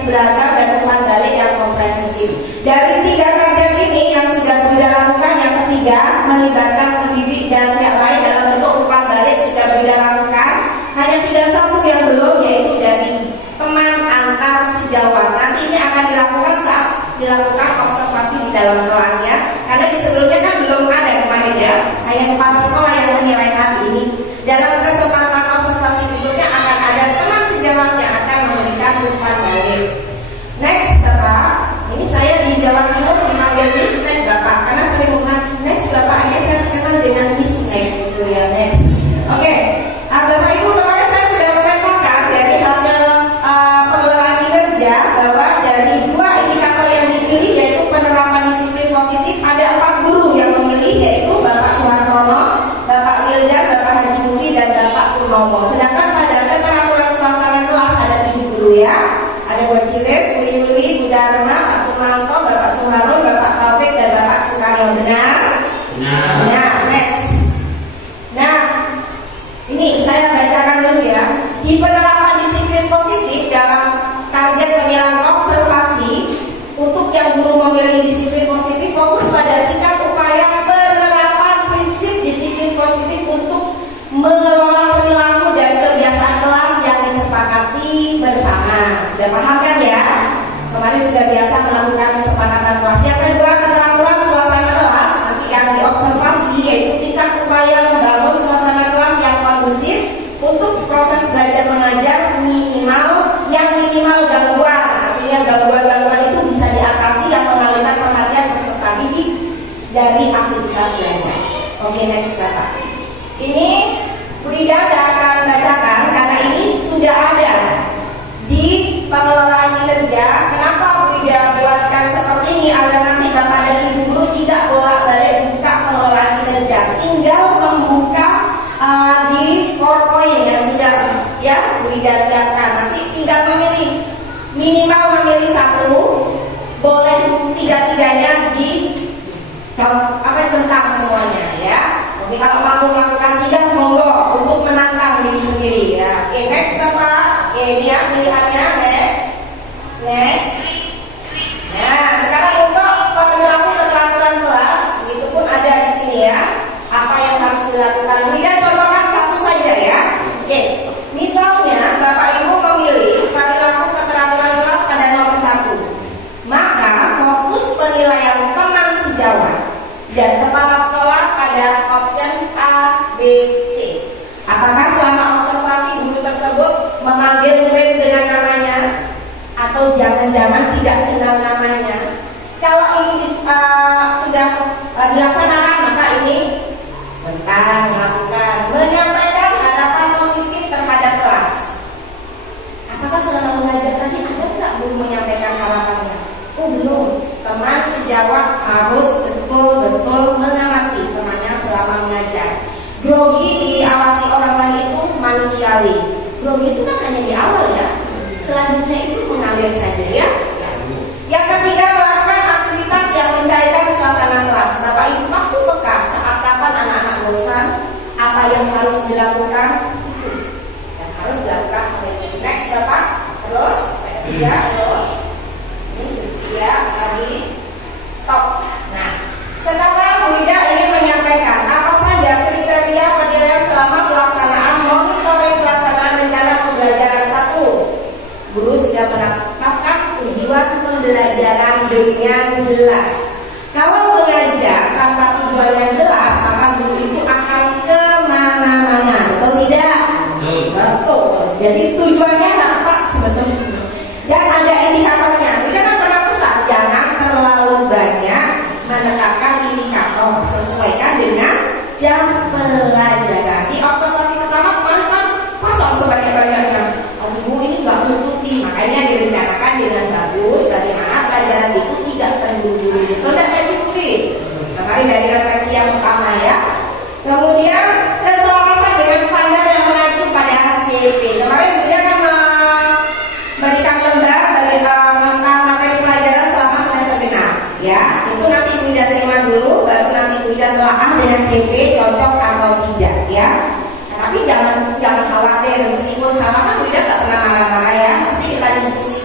beragam dan umpan balik yang komprehensif. Dari 3 target ini yang sudah Buida lakukan, yang ketiga melibatkan pendidik dan pihak lain dalam bentuk umpan balik sudah Buida lakukan. Hanya tinggal 1 yang belum, yaitu dari teman antar sejawat. Nanti ini akan dilakukan saat dilakukan observasi di dalam kelas ya. Karena di sebelumnya kan belum ada kemarin ya. Hanya kepala sekolah yang menilai hal ini. Dalam kesempatan observasi berikutnya akan ada teman sejawat yang akan memberikan umpan balik. Next Bapak, ini saya di Jawa Timur dipanggil Miss Nek Bapak, karena sering mengenal next Bapak, hanya saya terkenal dengan Miss Nek gitu ya. Next. Oke. Bapak Ibu, kemarin saya sudah memetakan dari hasil pengelolaan kinerja bahwa dari 2 indikator yang dipilih, yaitu penerapan disiplin positif, ada 4 guru yang memilih, yaitu Bapak Suhartono, Bapak Wildan, Bapak Haji Mufi, dan Bapak Purnomo. Sedangkan pada keteraturan suasana kelas ada 7 guru ya. Ada Bu Cires, Bu Yuli, Bu Dharma, Pak Sumanto, Bapak Suharun, Bapak Taufik, dan Bapak Sukaryo. Benar? Benar. Next. Nah, ini saya bacakan dulu ya. Di penerapan disiplin positif dalam target penilaian observasi, untuk yang guru memilih disiplin positif fokus pada tingkat upaya penerapan prinsip disiplin positif untuk mengelola perilaku dan kebiasaan kelas yang disepakati bersama. Sudah paham kan ya? Kemarin sudah biasa melakukan kesepakatan kelas. Yang kedua, keteraturan suasana kelas. Nanti yang diobservasi yaitu tingkat upaya membangun suasana kelas yang kondusif untuk proses belajar mengajar minimal gangguan. Artinya gangguan-gangguan itu bisa diatasi yang mengalihkan perhatian peserta didik dari aktivitas belajar. Oke, next Bapak. Ini Bu Ida akan bacakan karena ini sudah ada di pengelolaan kinerja. Kenapa Bu Ida buatkan seperti ini agar nanti Bapak dan Ibu guru tidak bolak-balik buka pengelolaan kinerja, tinggal membuka di PowerPoint yang sudah ya Bu Ida siapkan. Nanti tinggal memilih, minimal memilih 1, boleh 3-3-nya di centang semuanya ya. Oke, kalau mampu melakukan 3 monggo untuk menantang diri sendiri ya. Oke, next Bapak. Oke, ini ya pilihannya. Next. Nah, sekarang untuk perilaku keteraturan kelas, itu pun ada di sini ya. Apa yang harus dilakukan? Tidak contohkan 1 saja ya. Oke, misalnya Bapak Ibu memilih perilaku keteraturan kelas pada nomor 1, maka fokus penilaian teman sejawat dan kepala sekolah pada option A, B, C. Apakah selama observasi guru tersebut memanggil murid dengan namanya atau jangan-jangan tidak kenal namanya? Kalau ini sudah dilaksanakan, maka ini tentang melakukan menyampaikan harapan positif terhadap kelas. Apakah selama mengajar tadi ada nggak guru menyampaikan harapannya? Oh belum. Teman sejawat harus betul-betul mengamati temannya selama mengajar. Grogi diawasi orang lain itu manusiawi. Grogi itu kan hanya di awal ya. Selanjutnya itu mengalir saja ya. Yang ketiga, melakukan aktivitas yang mencairkan suasana kelas. Bapak Ibu pasti peka saat kapan anak-anak bosan, apa yang harus dilakukan, dan harus dilakukan oleh guru. Next Bapak. Terus, ketiga, terus. Ini setia lagi. Stop. Nah, sekarang Bu Ida ingin menyampaikan apa saja kriteria penilaian selama pelaksanaan monitoring pelaksanaan rencana pembelajaran 1. Guru sudah menetapkan tujuan pembelajaran dengan jelas. Kalau mengajar tanpa tujuan yang jelas, maka guru itu akan kemana-mana. Betul tidak? Betul. Jadi tujuannya nampak sebetulnya. Dan ada indikatornya. Kita kan pernah pesan jangan terlalu banyak menetapkan indikator, sesuaikan dengan jam pelajaran. Di observasi pertama kemarin kan pasang sebanyak-banyaknya. Bu ini nggak menutupi, makanya direncanakan dengan bagus bagaimana pelajaran itu tidak terburu-buru. Betul tidak cukup? Kemarin dari refleksi yang pertama ya. Kemudian keselarasan dengan standar yang mengacu pada CP. Kemarin dia kan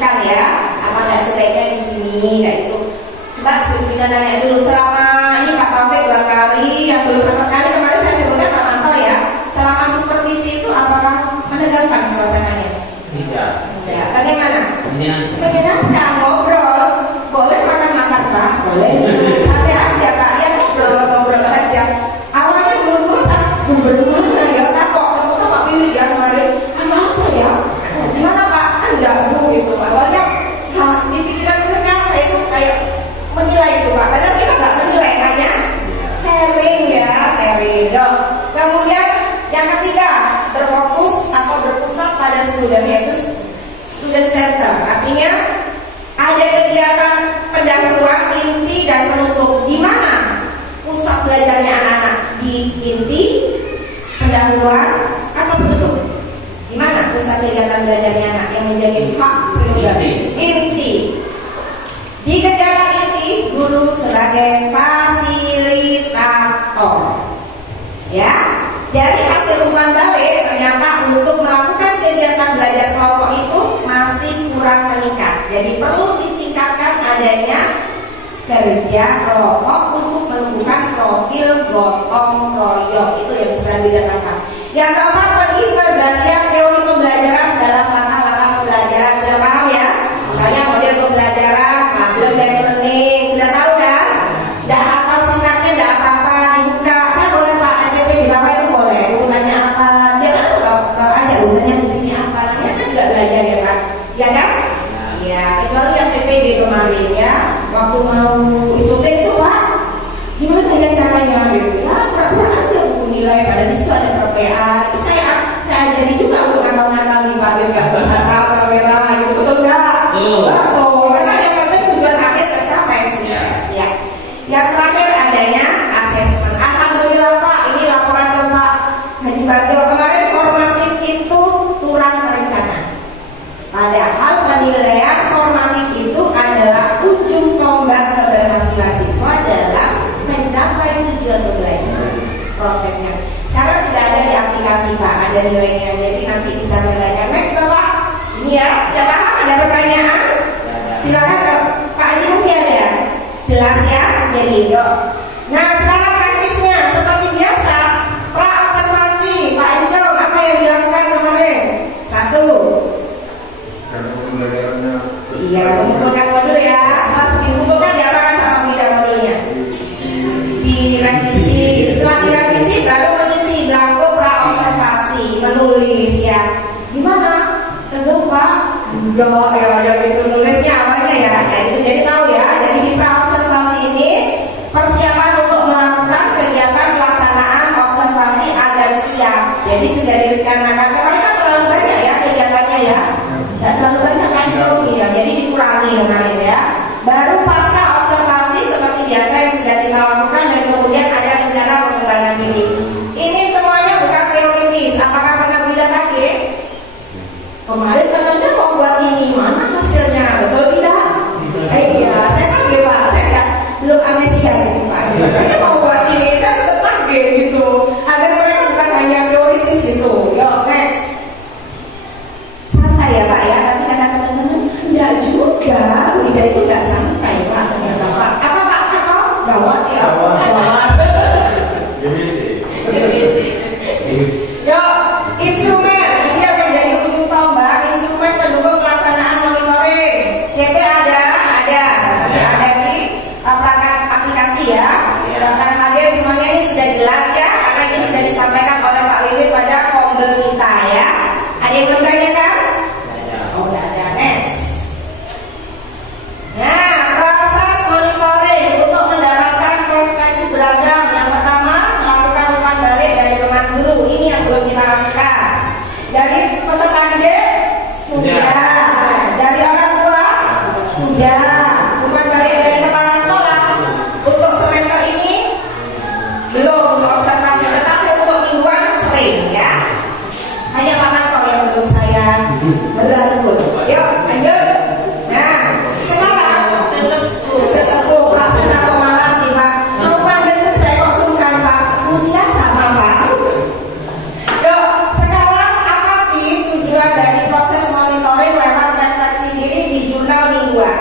menjelaskan ya, apa nggak sebaiknya di sini kayak gitu. Coba sebelumnya nanya dulu, selama ini Pak Taufik 2 kali, yang belum sama sekali kemarin saya sebutkan Pak Manto ya. Selama supervisi itu apakah menegangkan suasananya? Tidak. Ya, bagaimana? Menyenangkan. Menyenangkan, ngobrol, boleh makan-makan Pak, boleh. Santai aja Pak, ya ngobrol aja. Awalnya guru-guru bagaimana ya, takut Pak Pilih ya kemarin, apa ya? Gimana Pak? Kan dagu gitu. Awalnya di pikiran mereka saya itu kayak menilai itu Pak, padahal kita nggak menilai, hanya sharing ya, sharing. Kemudian yang ketiga, berfokus atau berpusat pada student, yaitu student center. Artinya ada kegiatan pendahuluan, inti dan penutup. Di mana pusat belajarnya anak-anak? Di inti, pendahuluan atau penutup? Di mana pusat kegiatan belajarnya anak yang menjadi hak pribadi? Inti. Di kegiatan inti, guru sebagai fasilitator. Ya, dari hasil umpan balik ternyata untuk melakukan kegiatan belajar kelompok itu masih kurang meningkat. Jadi perlu ditingkatkan adanya kerja kelompok untuk menumbuhkan profil gotong royong, itu yang bisa didatangkan. Yang keempat, pengintegrasian teori pembelajaran dalam langkah-langkah pembelajaran. Sudah paham ya? Misalnya model pembelajaran, problem based learning, sudah tahu kan? Tidak hafal singkatnya, tidak apa-apa, dibuka. Saya boleh Pak MPP di bawah itu boleh. Urutannya apa? Dia kan bawa aja urutannya di sini apa? Namanya kan juga belajar ya Pak, ya kan? Ya, kecuali yang PPD kemarin ya, waktu mau isuting itu Pak, gimana ya caranya gitu? Ya, pura-pura aja buku nilai, pada di situ ada terpean. Itu saya ajari juga untuk ngakal-ngakal nih Pak, biar nggak ngakal kamera gitu, betul nggak? Betul, karena yang penting tujuan akhir tercapai, sukses ya. Yang terakhir adanya asesmen. Alhamdulillah Pak, ini laporan ke Pak Haji Bagio kemarin, formatif itu kurang terencana. Padahal penilaian formatif itu adalah ujung tombak keberhasilan siswa dalam mencapai tujuan pembelajaran prosesnya. Sekarang sudah ada di aplikasi Pak, ada nilainya, jadi nanti bisa menilaikan. Next Bapak, ini ya, sudah paham? Ada pertanyaan? Silakan ke Pak Haji Mufi ada. Jelas ya? Jadi yuk. Nah sekarang teknisnya seperti biasa, pra-observasi. Pak Enco, apa yang dilakukan kemarin? 1. Karena pembelajarannya Iya, mengumpulkan modul ya. Setelah dikumpulkan diapakan sama beda modulnya? Direvisi. Setelah direvisi baru mengisi blanko pra-observasi, menulis ya. Gimana? Teguh Pak? Enggak, ya ada gitu nulisnya awalnya ya. Nah, itu jadi tahu ya. Jadi di pra-observasi ini persiapan untuk melakukan kegiatan pelaksanaan observasi agar siap. Jadi sudah direncanakan. Kemarin kan terlalu banyak ya kegiatannya ya. Tidak terlalu banyak kan ya, jadi dikurangi kemarin ya. Baru pasca observasi seperti biasa yang sudah kita lakukan, dan kemudian ada rencana pengembangan diri. Ini semuanya bukan teoritis. Apakah pernah beda lagi? Kemarin katanya mau buat ini, mana hasilnya? Betul tidak? Iya, saya kaget Pak, saya belum amnesia gitu Pak. Katanya mau buat ini, saya tetap kaget gitu. Agar mereka bukan hanya teoritis gitu. Yuk, next. Santai ya Pak ya, tapi kata teman-teman enggak juga, Wida itu enggak santai Pak ternyata Pak. Apa Pak? Atau gawat ya? Gawat. Yuk, instrumen ini yang menjadi ujung tombak, instrumen pendukung pelaksanaan monitoring. CP ada, nanti ada di perangkat aplikasi ya. Daftar hadir semuanya ini sudah jelas ya, karena ini sudah disampaikan oleh Pak Wiwit pada kombel kita ya. Ada yang perlu ditanyakan? Oh, udah ada. Next. Nah, proses monitoring untuk mendapatkan perspektif beragam. Yang pertama, melakukan umpan balik dari teman guru. Ini yang belum kita lakukan. Dari peserta didik sudah. Dari orang tua sudah. Umpan balik dari kepala sekolah untuk semester ini belum, untuk observasi, tetapi untuk mingguan sering ya. Hanya Pak Manto yang belum saya berangkut. Yuk lanjut. Nah sekarang sesepuh Pak, saya atau malam nih Pak, numpang dari itu saya kok sungkan Pak, usia sama Pak. Yuk sekarang apa sih tujuan dari proses monitoring lewat refleksi diri, jurnal mingguan.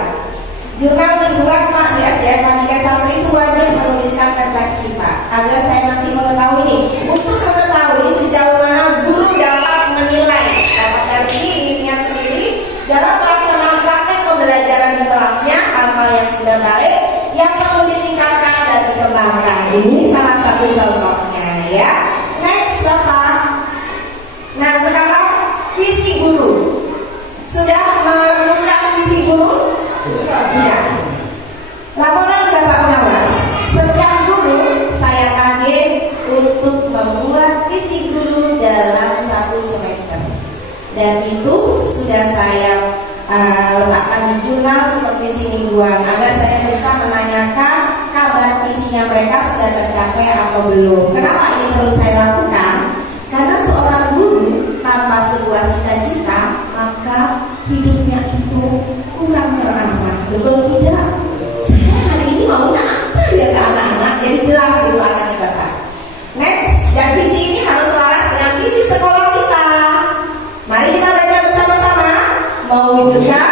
Jurnal mingguan Pak di SDN Mandika 1 itu wajib menuliskan refleksi Pak, agar saya nanti mengetahui nih, untuk mengetahui sejauh mana guru dapat menilai dapat dari dirinya sendiri dalam pelaksanaan praktek pembelajaran di kelasnya, hal-hal yang sudah baik yang perlu ditingkatkan dan dikembangkan. Ini salah satu contohnya ya. Next Bapak. Nah sekarang visi guru. Sudah merumuskan visi guru? Sudah. Laporan Bapak Pengawas, setiap guru saya target untuk membuat visi guru dalam 1 semester. Dan itu sudah saya letakkan di jurnal supervisi mingguan agar saya bisa menanyakan kabar visinya mereka sudah tercapai atau belum. Kenapa ini perlu saya lakukan? Karena seorang guru tanpa sebuah cita-cita maka hidupnya itu kurang terarah. Betul tidak? Saya hari ini mau apa ya ke anak-anak? Jadi jelas itu anaknya Bapak. Next, dan visi ini harus selaras dengan visi sekolah kita. Mari kita baca bersama-sama. Mewujudkan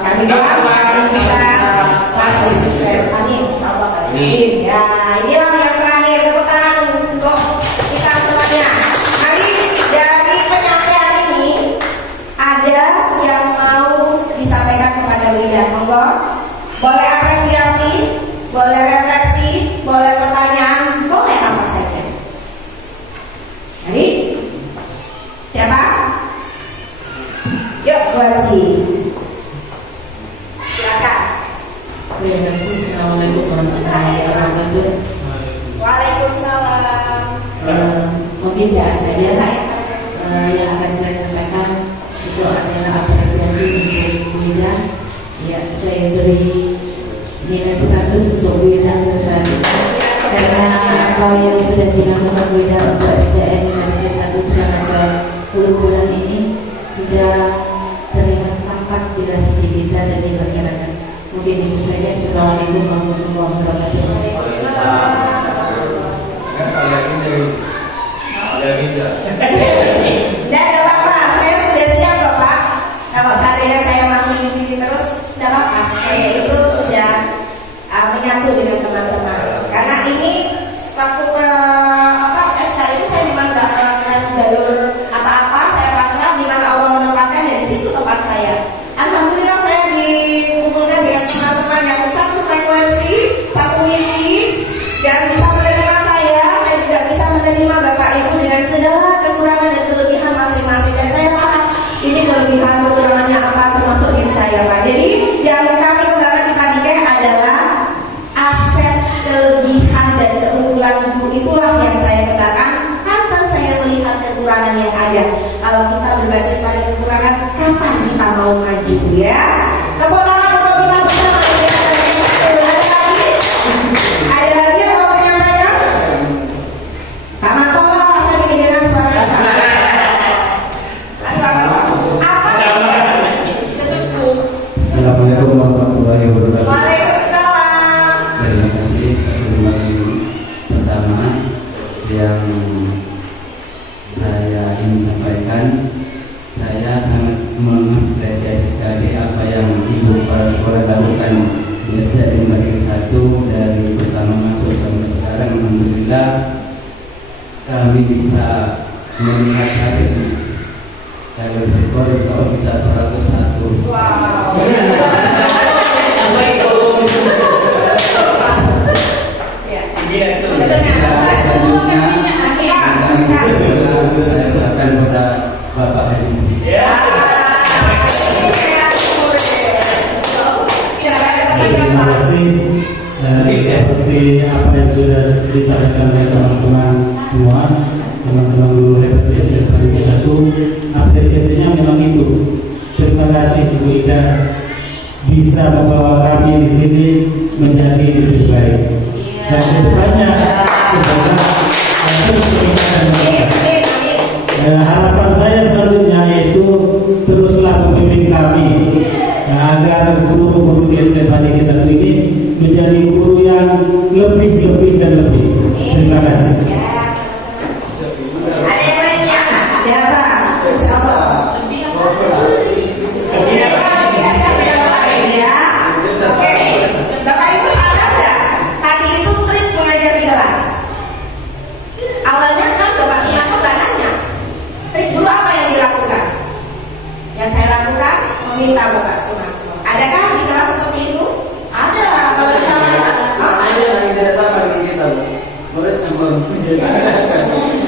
kami doakan bisa pasti sukses. Amin. Insyaallah. Amin. Ya, inilah yang terakhir, tepuk tangan untuk kita semuanya. Mari dari penyampaian ini ada yang mau disampaikan kepada Wida. Monggo. Boleh apresiasi, boleh refleksi, boleh pertanyaan, boleh apa saja. Mari. Siapa? Yuk, Waji. Silakan. Assalamualaikum warahmatullahi wabarakatuh. Waalaikumsalam. Mungkin saya yang akan saya sampaikan itu adalah apresiasi untuk Wida. Ya, saya beri nilai 100 untuk Wida selanjutnya karena apa yang sudah dilakukan Wida untuk SDN Mandika 1 selama 10 bulan ini sudah terlihat tampak jelas di kita dan di masyarakat. Mungkin itu saja. Assalamualaikum warahmatullahi wabarakatuh. Tidak ada apa-apa, saya sudah siap Bapak. Kalau seandainya saya masih di sini terus, tidak apa-apa. Saya itu sudah menyatu dengan teman-teman. Karena ini waktu SK itu saya memang nggak melakukan jalur apa-apa. Saya pasrah di mana Allah menempatkan, dan di situ tempat saya. Alhamdulillah saya dikumpulkan dengan teman-teman yang satu frekuensi, satu misi, dan bisa menerima saya juga bisa menerima Bapak Ibu dengan segala kekurangan dan kelebihan masing-masing. Dan saya paham ini kelebihan kekurangannya apa, termasuk diri saya Pak. Jadi yang kami kembangkan di Mandika adalah aset, kelebihan dan keunggulan guru, itulah yang saya katakan. Tanpa saya melihat kekurangan yang ada, kalau kita berbasis pada kekurangan, kapan kita mau maju ya? Tepuk tangan untuk kita bersama. Ada lagi yang mau menyampaikan? Pak Marto, saya ingin dengan suara Pak. Apa sesepuh? Assalamualaikum warahmatullahi wabarakatuh. Waalaikumsalam. Terima kasih kesempatan pertama yang saya ingin sampaikan. Saya sangat mengapresiasi sekali apa yang Ibu Kepala Sekolah lakukan di SDN Mandika 1 dari pertama masuk sampai sekarang. Alhamdulillah kami bisa melihat hasilnya. Kalau di sekolah insya Allah bisa 101. Wow. Saya serahkan kepada Bapak Haji. Terima kasih. Seperti apa yang sudah disampaikan oleh teman-teman semua, teman-teman guru hebat SDN Mandika 1, apresiasinya memang itu. Terima kasih Bu Ida bisa membawa kami di sini menjadi lebih baik. Dan kedepannya semoga terus meningkatkan mereka. Harapan saya selanjutnya yaitu teruslah membimbing kami agar guru-guru di SDN Mandika 1 ini menjadi guru yang lebih dan lebih. Terima kasih. Ada yang lain Insya Allah. Bapak Ibu sadar nggak? Tadi itu trik mengajar di kelas. Awalnya kan Bapak Sunarto nggak nanya. Trik dulu apa yang dilakukan? Yang saya lakukan meminta Bapak Sunarto. Adakah di kelas seperti itu? Ada. Kalau di kelas Ada yang tidak sama dengan kita. Murid memang.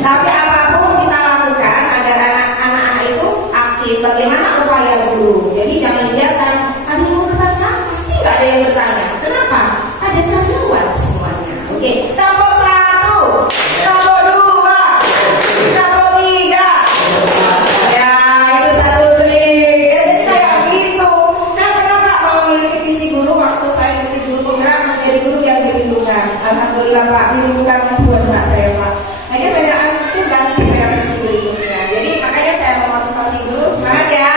Tapi apapun kita lakukan agar anak-anak itu aktif. Bagaimana upaya guru? Jadi jangan biarkan ada yang mau bertanya, pasti nggak ada yang bertanya. Kenapa? Ada sandawan semuanya. Oke, tombol 1, tombol 2, tombol 3. Ya, itu satu trik. Jadi kayak gitu. Saya pernah Pak memiliki visi guru waktu saya menjadi guru penggerak menjadi guru yang dirindukan. Alhamdulillah Pak, dirindukan membuat Pak saya Pak. Akhirnya saya itu ganti saya visi berikutnya. Jadi makanya saya memotivasi guru, semangat ya.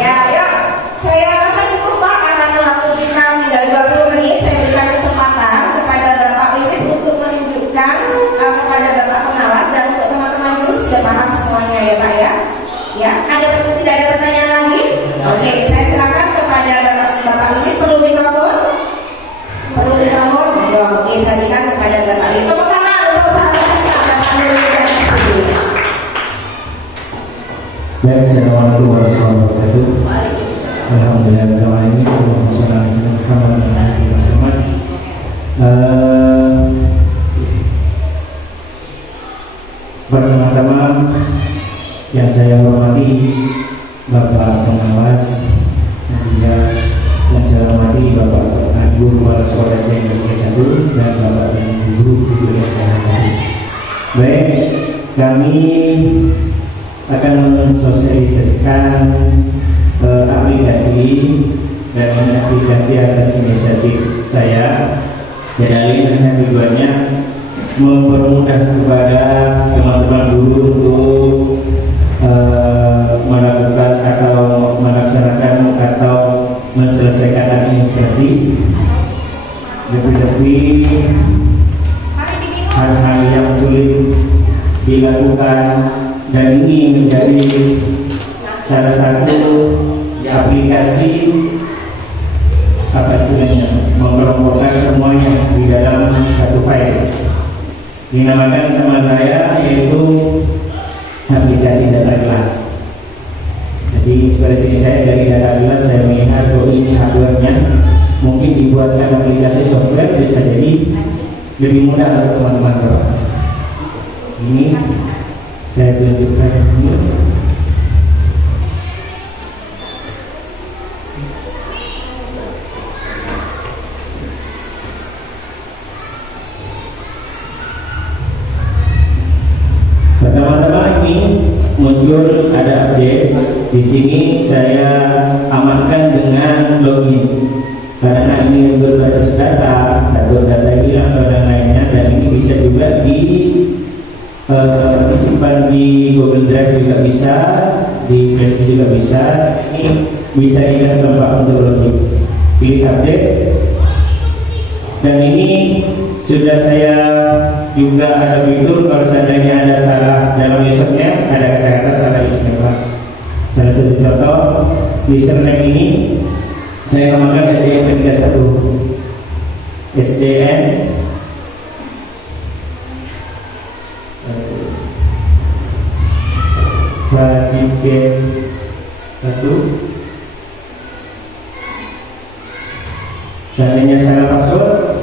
Ya, yuk. Saya rasa cukup Pak karena waktu kita tinggal 20 menit. Saya berikan kesempatan kepada Bapak Wiwit untuk menunjukkan kepada Bapak pengawas dan untuk teman-teman guru sudah paham semuanya ya Pak ya. Ya, tidak ada pertanyaan lagi? Oke, saya silakan kepada Bapak Wiwit. Perlu mikrofon? Perlu mikrofon? Oke, saya berikan kepada Bapak Wiwit. Tepuk tangan untuk sahabat kita Bapak Wiwit dan Siti. Baik, assalamualaikum warahmatullahi wabarakatuh. Alhamdulillah kali ini pertama-tama yang saya hormati Bapak pengawas dan juga yang saya hormati Bapak Ibu Kepala Sekolah SD Negeri 1 dan Bapak dan Ibu juga yang saya hormati. Baik, kami akan mensosialisasikan aplikasi dan aplikasi atas inisiatif saya. Jadi hanya tujuannya mempermudah kepada teman-teman guru untuk melakukan atau melaksanakan atau menyelesaikan administrasi, lebih-lebih hal-hal yang sulit dilakukan, dan ini menjadi salah satu aplikasi apa istilahnya, mengelompokkan semuanya di dalam satu file. Dinamakan sama saya yaitu aplikasi data kelas. Jadi inspirasi saya dari data kelas, saya melihat ini hardware-nya mungkin dibuatkan aplikasi software bisa jadi lebih mudah untuk teman-teman Bapak. Ini saya tunjukkan ini. Pertama-tama ini muncul ada update. Di sini saya amankan dengan login karena ini berbasis data, takut data hilang atau dan lainnya, dan ini bisa juga disimpan di Google Drive juga bisa, di Facebook juga bisa. Ini bisa dikasih tempat untuk login. Pilih update, dan ini sudah saya juga ada fitur kalau seandainya ada salah dalam usernya, ada kata-kata salah usernya. Salah satu contoh username ini saya namakan SDN 31 SDN Pratiken 1. Seandainya salah password,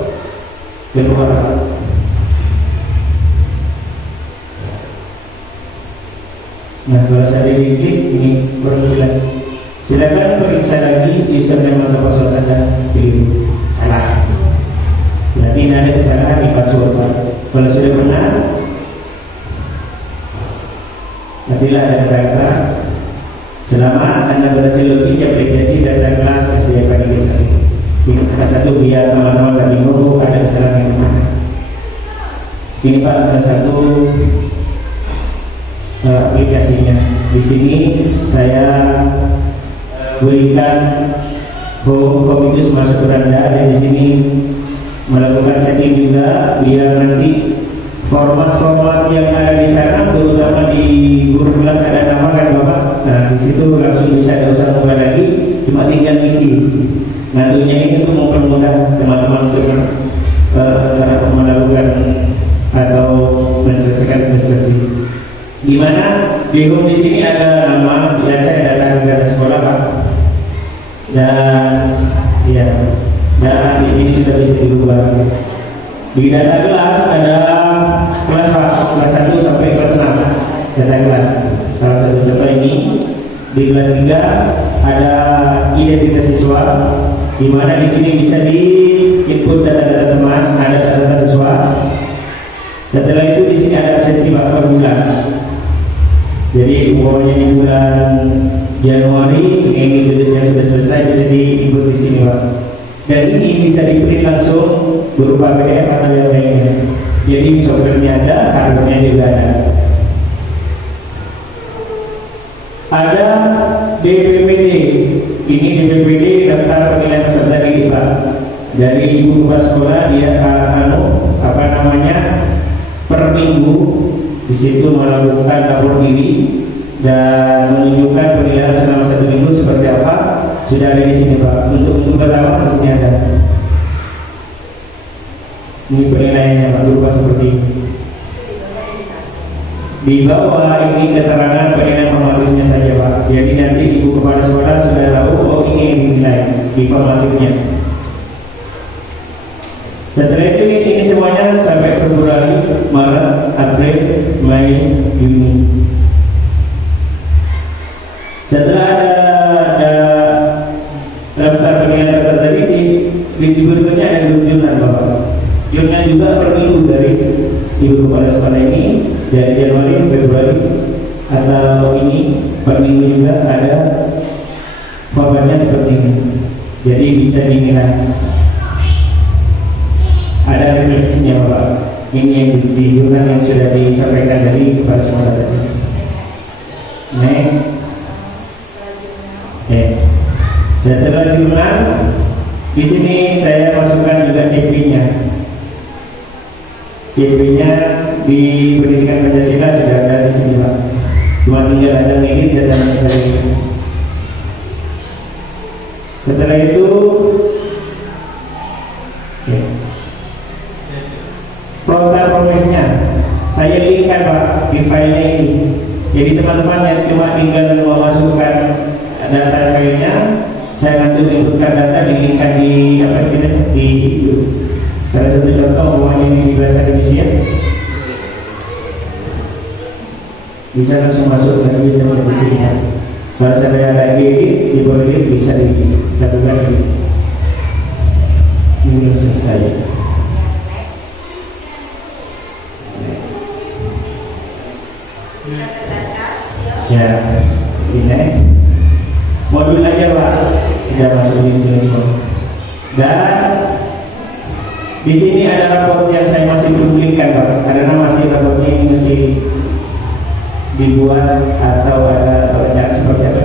keluar. Nah, kalau saya diklik ini kurang jelas. Silakan periksa lagi username atau password Anda, keliru, salah. Berarti ada kesalahan di password Pak. Kalau sudah benar, pastilah ada kata selamat Anda berhasil login di aplikasi data kelas SD Negeri 1. Ini kata satu biar teman-teman tak bingung ada kesalahan yang mana. Ini Pak salah satu aplikasinya. Di sini saya berikan home itu masuk beranda, dan di sini melakukan setting juga biar nanti format-format yang ada di sana, terutama di guru kelas ada nama kan Bapak, di situ langsung bisa ada usaha mobile lagi, cuma tinggal isi. Ngaturnya ini untuk mempermudah teman-teman untuk melakukan atau menyelesaikan investasi. Di mana di home di sini ada nama, biasa ada tanggal sekolah Pak. Dan ya, dan di sini sudah bisa dirubah. Di data kelas ada kelas Pak, kelas 1 sampai kelas 6 data kelas. Salah satu contoh ini. Di kelas 3 ada identitas siswa, di mana di sini bisa di input data-data teman, ada data-data siswa. Setelah itu di sini ada absensi Pak per bulan. Jadi umpamanya di bulan Januari ini yang sudah selesai bisa di input di sini Pak. Dan ini bisa di-print langsung berupa PDF atau yang lainnya. Jadi softwarenya ada, hardware-nya juga ada. Ada DPPD. Ini DPPD daftar penilaian peserta didik Pak. Dari ibu kepala sekolah dia per minggu di situ melakukan lapor diri dan menunjukkan penilaian selama 1 minggu seperti apa. Sudah ada di sini Pak. Untuk minggu pertama di sini ada. Ini penilaiannya Pak, berupa seperti ini. Di bawah ini keterangan penilaian formatifnya saja Pak. Jadi nanti ibu kepala sekolah sudah tahu oh ini yang dinilai di formatifnya. Setelah itu ini semuanya sampai Februari, Maret, April, Mei, Juni. Setelah ada daftar penilaian peserta di berikutnya ada jurnal Bapak. Jurnal juga per minggu dari ibu kepala sekolah ini. Dari Januari, Februari atau ini per minggu juga ada formatnya seperti ini. Jadi bisa dinilai. Ada refleksinya Bapak. Ini yang di jurnal yang sudah disampaikan dari kepala sekolah tadi. Next. Setelah jurnal, di sini saya masukkan juga CP-nya. CP-nya di pendidikan Pancasila sudah ada di sini Pak. Cuma tinggal ada ini dan sebagainya. Setelah itu frontal progresnya saya linkkan Pak di file ini. Jadi teman-teman yang cuma tinggal memasukkan data filenya, saya nanti inputkan data dilinkkan di apa istilahnya di itu. Salah satu contoh umpamanya di bahasa Indonesia bisa langsung masuk dan bisa di sini. Kalau saya ada edit di bawah ini bisa dilakukan. Ini belum selesai. Ya, di next modul aja Pak sudah masuk di sini. Dan di sini ada rapor yang saya masih belum linkkan Pak, karena masih rapornya ini masih dibuat atau ada rencana seperti apa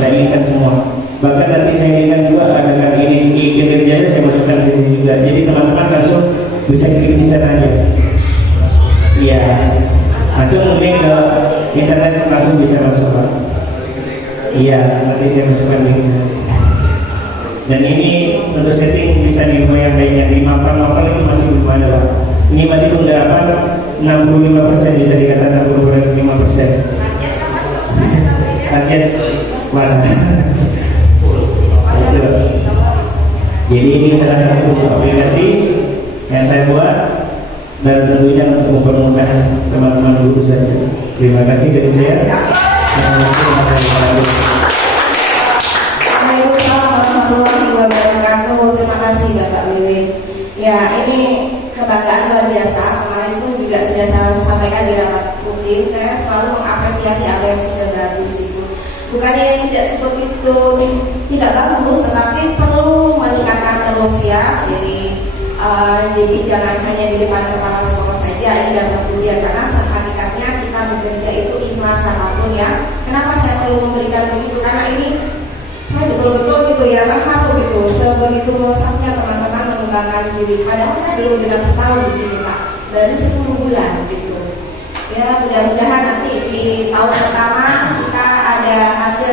saya linkkan semua. Bahkan nanti saya linkkan juga ada ini kinerjanya saya masukkan di sini juga. Jadi teman-teman langsung bisa klik di sana aja. Iya, langsung link ke internet langsung bisa masuk Pak. Iya, nanti saya masukkan linknya. Dan ini untuk setting bisa di yang lainnya. Di mapel itu masih belum ada Pak. Ini masih penggarapan 65%, bisa dikatakan 65%. Target puasa. Jadi ini salah satu aplikasi yang saya buat dan tentunya untuk mempermudah teman-teman guru saja. Terima kasih dari saya. Terima kasih Bapak Wiwin. Ya, ini kebanggaan luar biasa. Kemarin pun juga sudah saya sampaikan di rapat rutin. Saya selalu mengapresiasi apa yang sudah bagus itu. Bukannya yang tidak seperti itu tidak bagus, tetapi perlu meningkatkan terus ya. Jadi jangan hanya di depan kepala sekolah saja ini dapat ujian, karena hakikatnya kita bekerja itu ikhlas apapun ya. Kenapa saya perlu memberikan begitu? Karena ini saya betul-betul gitu ya, terharu gitu. Sebegitu melesatnya teman-teman mengembangkan diri. Padahal saya belum genap setahun di sini Pak, baru 10 bulan gitu. Ya mudah-mudahan nanti di tahun pertama kita ada hasil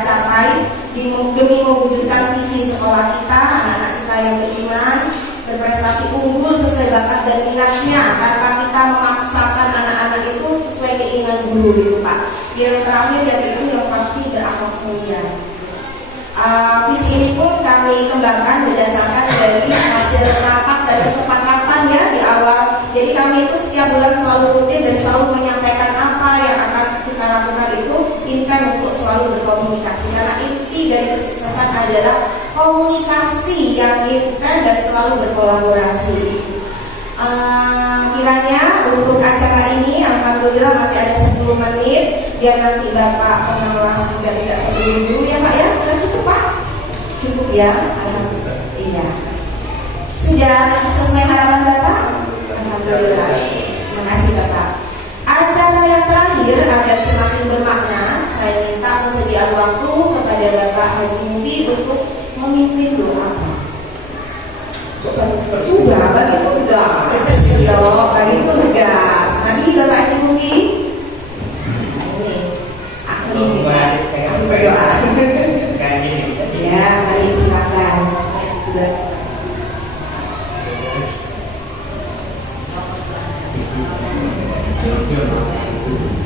kita capai demi mewujudkan visi sekolah kita, anak-anak kita yang beriman, berprestasi unggul sesuai bakat dan minatnya, tanpa kita memaksakan anak-anak itu sesuai keinginan guru gitu Pak. Yang terakhir yang pasti berakhlak mulia. Visi ini pun kami kembangkan berdasarkan dari hasil rapat dan kesepakatan ya di awal. Jadi kami itu setiap bulan selalu rutin dan selalu menyampaikan apa yang akan kita lakukan itu intent untuk selalu berkomunikasi. Karena inti dari kesuksesan adalah komunikasi yang intent dan selalu berkolaborasi. Kiranya untuk acara ini alhamdulillah masih ada 10 menit biar nanti Bapak pengawas juga tidak terburu-buru ya Pak ya. Sudah cukup Pak? Cukup ya? Alhamdulillah. Iya. Sudah sesuai harapan Bapak? Alhamdulillah. Terima kasih Bapak. Acara yang terakhir agar semakin bermakna, saya minta persediaan waktu kepada Bapak Haji Mufi untuk memimpin doa. Sudah, bagi tugas. Bagi tugas. Nanti Bapak Haji Mufi. Ini ahli berdoa. Ya, mari silakan. Sudah.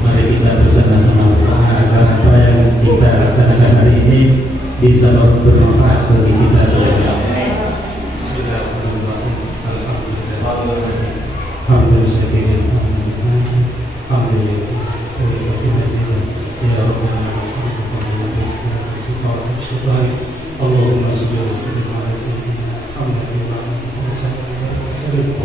Mari kita bersama-sama berdoa agar apa yang kita laksanakan hari ini bisa bermanfaat bagi kita bersama. Allahumma sholli wa sallim ala sayyidina Muhammadin wa ala alihi wa sahbihi wa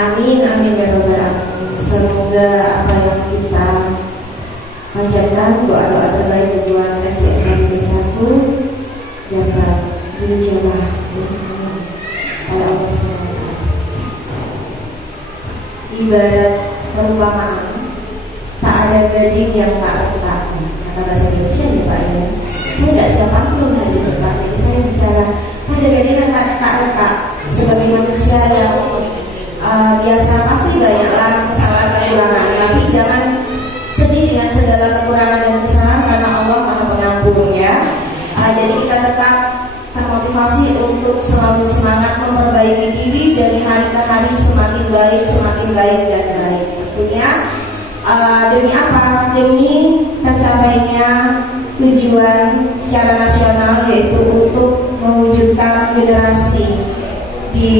Amin, amin ya Rabbal alamin. Semoga apa yang kita panjatkan, doa-doa terbaik buat SDM 1 dapat dijabah oleh Allah SWT. Ibarat perumpamaan, tak ada gading yang tak retak. Kata bahasa Indonesia ya Pak ya. Saya tidak siapa pun hari depan, jadi saya bicara tak ada gading yang tak retak. Sebagai manusia yang biasa pasti banyaklah kesalahan kekurangan, tapi jangan sedih dengan segala kekurangan dan kesalahan karena Allah Maha Pengampun ya. Jadi kita tetap termotivasi untuk selalu semangat memperbaiki diri dari hari ke hari, semakin baik dan baik. Tentunya demi apa? Demi tercapainya tujuan secara nasional, yaitu untuk mewujudkan generasi di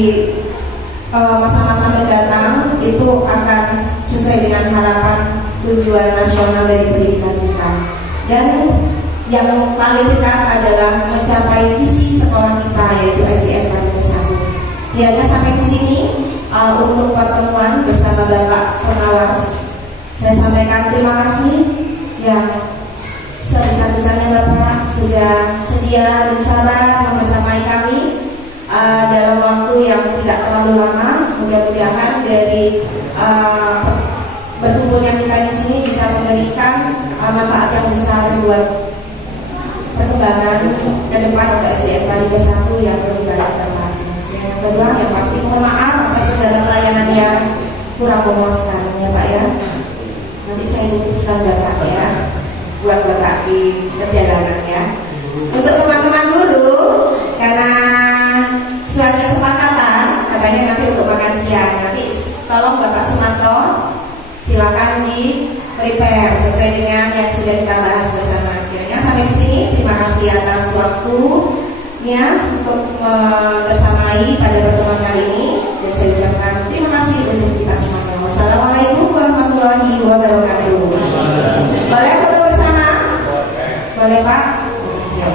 masa-masa mendatang itu akan sesuai dengan harapan tujuan nasional dari pendidikan kita. Dan yang paling dekat adalah mencapai visi sekolah kita, yaitu SDM 1. Kiranya sampai di sini untuk pertemuan bersama Bapak Pengawas. Saya sampaikan terima kasih yang sebesar-besarnya Bapak sudah sedia dan sabar membersamai kami dalam waktu yang tidak terlalu lama. Mudah-mudahan dari berkumpulnya kita di sini bisa memberikan manfaat yang besar buat perkembangan dan depan untuk SDM Bali ke-1 yang beribadah tepat. Yang kedua, yang pasti mohon maaf atas segala pelayanan yang kurang memuaskan ya Pak ya. Nanti saya putuskan Bapak ya, buat Bapak di perjalanan ya. Untuk teman-teman guru, karena suatu kesepakatan katanya nanti untuk makan siang, nanti tolong Bapak Sumanto silakan di prepare sesuai dengan yang sudah kita bahas bersama. Akhirnya sampai di sini, terima kasih atas waktunya untuk bersamai pada pertemuan kali ini, dan saya ucapkan terima kasih untuk kita semua. Wassalamualaikum warahmatullahi wabarakatuh. Boleh foto bersama? Boleh Pak? Ya.